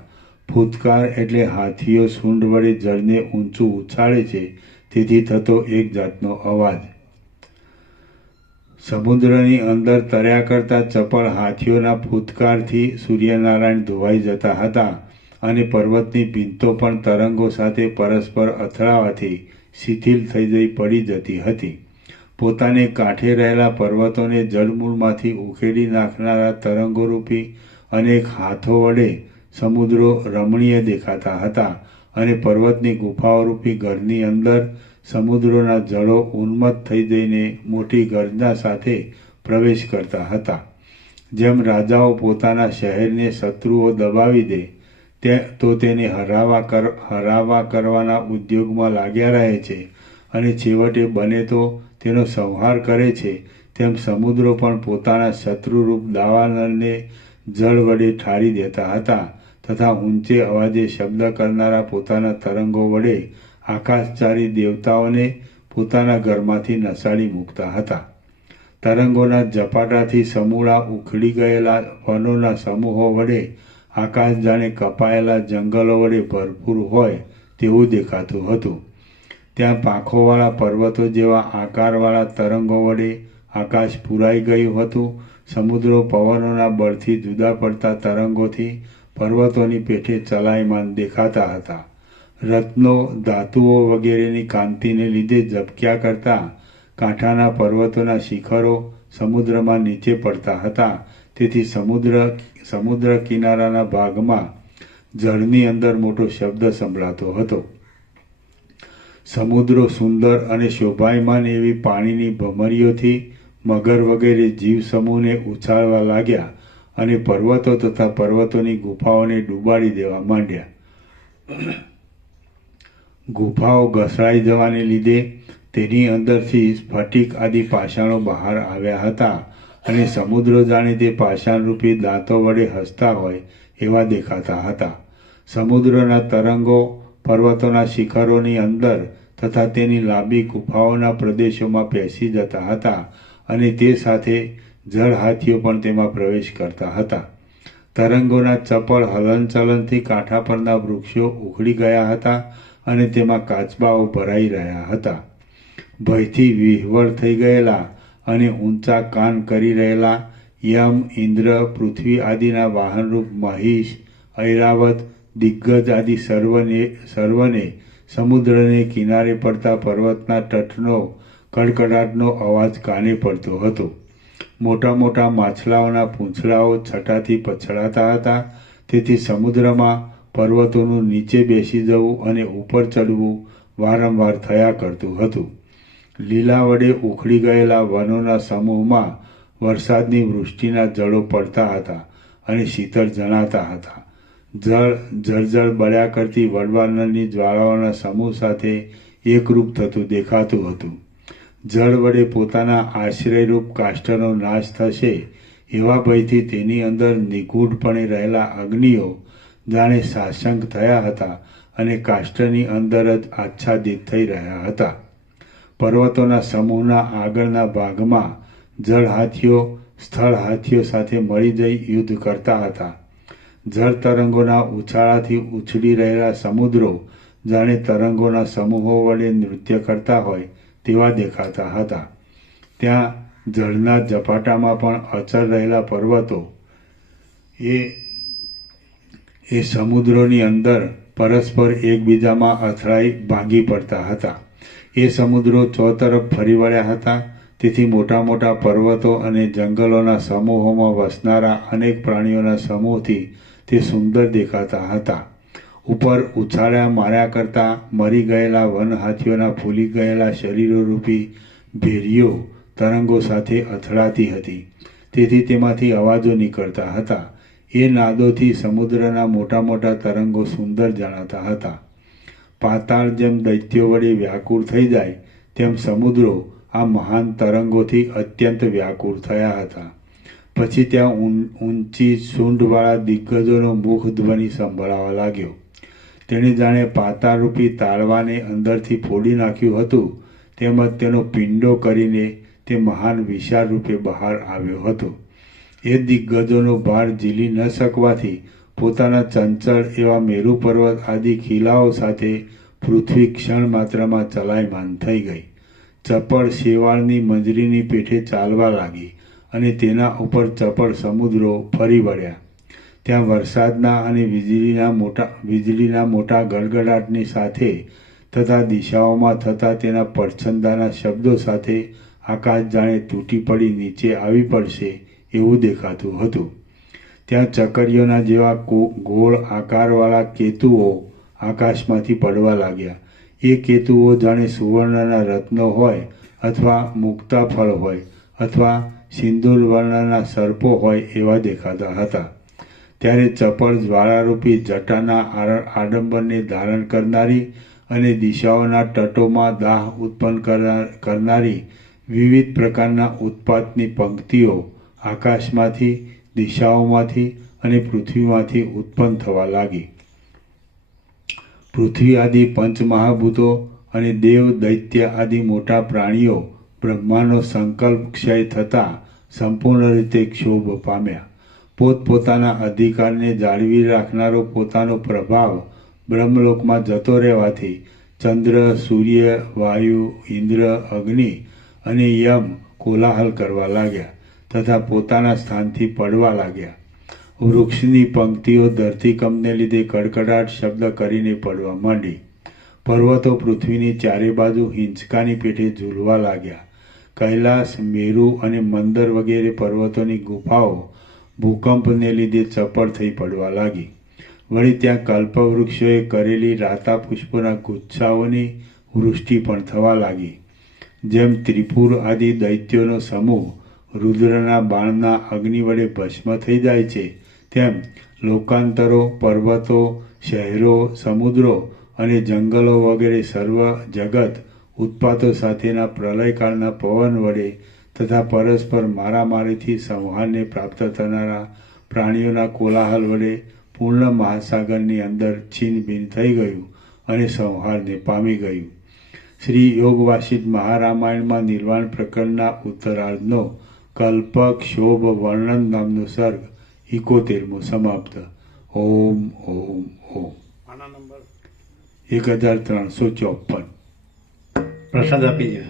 ફૂટકાર એટલે હાથીઓ સૂંઢ વડે જળને ઊંચું ઉછાળે છે તેથી થતો એક જાતનો અવાજ. સમુદ્રની અંદર તર્યા કરતા ચપળ હાથીઓના ફૂટકારથી સૂર્યનારાયણ ધોવાઈ જતા હતા અને પર્વતની ભીંતો પણ તરંગો સાથે પરસ્પર અથડાવાથી શિથિલ થઈ જઈ પડી જતી હતી. પોતાને કાંઠે રહેલા પર્વતોને જળમૂળમાંથી ઉખેડી નાખનારા તરંગોરૂપી અનેક હાથો વડે સમુદ્રો રમણીય દેખાતા હતા અને પર્વતની ગુફાઓરૂપી ઘરની અંદર સમુદ્રોના જળો ઉન્મત્ત થઈ જઈને મોટી ગર્જના સાથે પ્રવેશ કરતા હતા. જેમ રાજાઓ પોતાના શહેરને શત્રુઓ દબાવી દે તો તેને હરાવા કરવાના ઉદ્યોગમાં લાગ્યા રહે છે અને છેવટે બને તો તેનો સંહાર કરે છે, તેમ સમુદ્રો પણ પોતાના શત્રુરૂપ દાવાનળને જળ વડે ઠારી દેતા હતા તથા ઊંચે અવાજે શબ્દ કરનારા પોતાના તરંગો વડે આકાશચારી દેવતાઓને પોતાના ઘરમાંથી નસાડી મૂકતા હતા. તરંગોના ઝપાટાથી સમૂળા ઉખડી ગયેલા વનોના સમૂહો વડે આકાશ જાણે કપાયેલા જંગલો વડે ભરપૂર હોય તેવું દેખાતું હતું. ત્યાં પાંખોવાળા પર્વતો જેવા આકારવાળા તરંગો વડે આકાશ પૂરાઈ ગયું હતું. સમુદ્રો પવનોના બળથી જુદા પડતા તરંગોથી પર્વતોની પેઠે ચલાયમાન દેખાતા હતા. રત્નો, ધાતુઓ વગેરેની કાંતિને લીધે ઝબક્યા કરતા કાંઠાના પર્વતોના શિખરો સમુદ્રમાં નીચે પડતા હતા. તેથી સમુદ્ર કિનારાના ભાગમાં જળની અંદર મોટો શબ્દ સંભળાતો હતો. સમુદ્રો સુંદર અને શોભાયમાન એવી પાણીની ભમરીઓથી મગર વગેરે જીવ સમૂહને ઉછાળવા લાગ્યા અને પર્વતો તથા પર્વતોની ગુફાઓને ડૂબાડી દેવા માંડ્યા. ગુફાઓ ઘસડાઈ જવાને લીધે તેની અંદરથી સ્ફટિક આદિ પાષાણો બહાર આવ્યા હતા અને સમુદ્રો જાણે તે પાષાણરૂપી દાંતો વડે હસતા હોય એવા દેખાતા હતા. સમુદ્રના તરંગો પર્વતોના શિખરોની અંદર તથા તેની લાંબી ગુફાઓના પ્રદેશોમાં પેસી જતા હતા અને તે સાથે જળ હાથીઓ પણ તેમાં પ્રવેશ કરતા હતા. તરંગોના ચપળ હલનચલનથી કાંઠા પરના વૃક્ષો ઉખડી ગયા હતા અને તેમાં કાચબાઓ ભરાઈ રહ્યા હતા. ભયથી વિહવળ થઈ ગયેલા અને ઊંચા કાન કરી રહેલા યમ, ઇન્દ્ર, પૃથ્વી આદિના વાહનરૂપ મહિષ, ઐરાવત, દિગ્ગજ આદિ સર્વને સમુદ્રને કિનારે પડતા પર્વતના તટનો કડકડાટનો અવાજ કાને પડતો હતો. મોટા મોટા માછલાઓના પૂંછડાઓ છટાથી પછડાતા હતા. તેથી સમુદ્રમાં પર્વતોનું નીચે બેસી જવું અને ઉપર ચડવું વારંવાર થયા કરતું હતું. લીલા વડે ઉખડી ગયેલા વનોના સમૂહમાં વરસાદની વૃષ્ટિના જળો પડતા હતા અને શીતળ જણાતા હતા. જળ જળજળ બળ્યા કરતી વડવાનળની જ્વાળાઓના સમૂહ સાથે એકરૂપ થતું દેખાતું હતું. જળ વડે પોતાના આશ્રયરૂપ કાષ્ઠનો નાશ થશે એવા ભયથી તેની અંદર નિગૂઢપણે રહેલા અગ્નિઓ જાણે સાશંક થયા હતા અને કાષ્ઠની અંદર જ આચ્છાદિત થઈ રહ્યા હતા. પર્વતોના સમૂહના આગળના ભાગમાં જળ હાથીઓ સ્થળ હાથીઓ સાથે મળી જઈ યુદ્ધ કરતા હતા. જળ તરંગોના ઉછાળાથી ઉછળી રહેલા સમુદ્રો જાણે તરંગોના સમૂહો વડે નૃત્ય કરતા હોય તેવા દેખાતા હતા. ત્યાં જળના ઝપાટામાં પણ અચળ રહેલા પર્વતો એ સમુદ્રોની અંદર પરસ્પર એકબીજામાં અથડાઈ ભાંગી પડતા હતા. એ સમુદ્રો ચોતરફ ફરી વળ્યા હતા. તેથી મોટા મોટા પર્વતો અને જંગલોના સમૂહોમાં વસનારા અનેક પ્રાણીઓના સમૂહથી તે સુંદર દેખાતા હતા. ઉપર ઉછાળ્યા માર્યા કરતા મરી ગયેલા વનહાથીઓના ફૂલી ગયેલા શરીરોરૂપી ભેરીઓ તરંગો સાથે અથડાતી હતી. તેથી તેમાંથી અવાજો નીકળતા હતા. એ નાદોથી સમુદ્રના મોટા મોટા તરંગો સુંદર જણાતા હતા. પાતાળ જેમ દૈત્યો વડે વ્યાકુળ થઈ જાય તેમ સમુદ્રો આ મહાન તરંગોથી અત્યંત વ્યાકુળ થયા હતા. પછી ત્યાં ઊંચી સૂંઢવાળા દિગ્ગજોનો મુખ ધ્વનિ સંભળાવા લાગ્યો. તેણે જાણે પાતાળરૂપી તાળવાને અંદરથી ફોડી નાખ્યું હતું તેમજ તેનો પિંડો કરીને તે મહાન વિશાળ રૂપે બહાર આવ્યો હતો. એ દિગ્ગજોનો ભાર ઝીલી ન શકવાથી પોતાના ચંચળ એવા મેરુ પર્વત આદિ ખીલાઓ સાથે પૃથ્વી ક્ષણ માત્રમાં ચલાયમાન થઈ ગઈ. ચપળ શેવાળની મંજરીની પેઠે ચાલવા લાગી અને તેના ઉપર ચપળ સમુદ્રો ફરી વળ્યા. ત્યાં વરસાદના અને વીજળીના મોટા ગડગડાટની સાથે તથા દિશાઓમાં થતા તેના પડછંદાના શબ્દો સાથે આકાશ જાણે તૂટી પડી નીચે આવી પડશે એવું દેખાતું હતું. ત્યાં ચકરીઓના જેવા ગોળ આકારવાળા કેતુઓ આકાશમાંથી પડવા લાગ્યા. એ કેતુઓ જાણે સુવર્ણના રત્નો હોય અથવા મુક્તા ફળ હોય અથવા સિંદૂર વર્ણના સર્પો હોય એવા દેખાતા હતા. ત્યારે ચપળ જ્વાળારૂપી જટાના આડંબરને ધારણ કરનારી અને દિશાઓના તટોમાં દાહ ઉત્પન્ન કરનારી વિવિધ પ્રકારના ઉત્પાતની પંક્તિઓ આકાશમાંથી, દિશાઓમાંથી અને પૃથ્વીમાંથી ઉત્પન્ન થવા લાગી. પૃથ્વી આદિ પંચમહાભૂતો અને દેવ દૈત્ય આદિ મોટા પ્રાણીઓ બ્રહ્માનો સંકલ્પ ક્ષય થતાં સંપૂર્ણ રીતે ક્ષોભ પામ્યા. પોતપોતાના અધિકારને જાળવી રાખનારો પોતાનો પ્રભાવ બ્રહ્મલોકમાં જતો રહેવાથી ચંદ્ર, સૂર્ય, વાયુ, ઇન્દ્ર, અગ્નિ અને યમ કોલાહલ કરવા લાગ્યા તથા પોતાના સ્થાનથી પડવા લાગ્યા. વૃક્ષની પંક્તિઓ ધરતીકંપને લીધે કડકડાટ શબ્દ કરીને પડવા માંડી. પર્વતો પૃથ્વીની ચારે બાજુ હિંચકાની પેઠે ઝૂલવા લાગ્યા. કૈલાસ, મેરુ અને મંદર વગેરે પર્વતોની ગુફાઓ ભૂકંપને લીધે ચપળ થઈ પડવા લાગી. વળી ત્યાં કલ્પવૃક્ષોએ કરેલી રાતા પુષ્પોના ગુચ્છાઓની વૃષ્ટિ પણ થવા લાગી. જેમ ત્રિપુર આદિ દૈત્યોનો સમૂહ રુદ્રના બાણના અગ્નિ વડે ભસ્મ થઈ જાય છે તેમ લોકાંતરો, પર્વતો, શહેરો, સમુદ્રો અને જંગલો વગેરે સર્વ જગત ઉત્પાતો સાથેના પ્રલયકાળના પવન વડે તથા પરસ્પર મારામારીથી સંહારને પ્રાપ્ત થનારા પ્રાણીઓના કોલાહલ વડે પૂર્ણ મહાસાગરની અંદર છીનભીન થઈ ગયું અને સંહારને પામી ગયું. શ્રી યોગ વાસિષ્ઠ મહારામાયણમાં નિર્વાણ પ્રકરણના ઉત્તરાર્ધનો કલ્પક્ષોભ વર્ણન નામનો સર્ગ 71મો સમાપ્ત. ઓમ ઓમ ઓમ. આના નંબર 1354. પ્રસાદ આપી દે.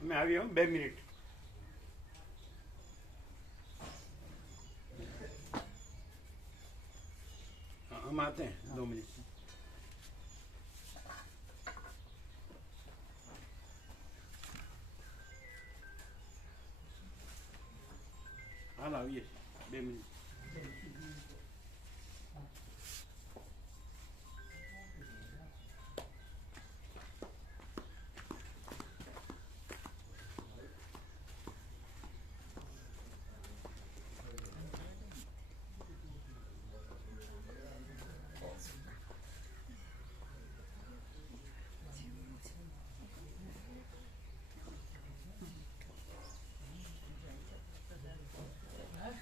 અમે આવીએ હો, 2 મિનિટ. हम आते हैं 2 मिनट. हाल आइए 2 मिनट.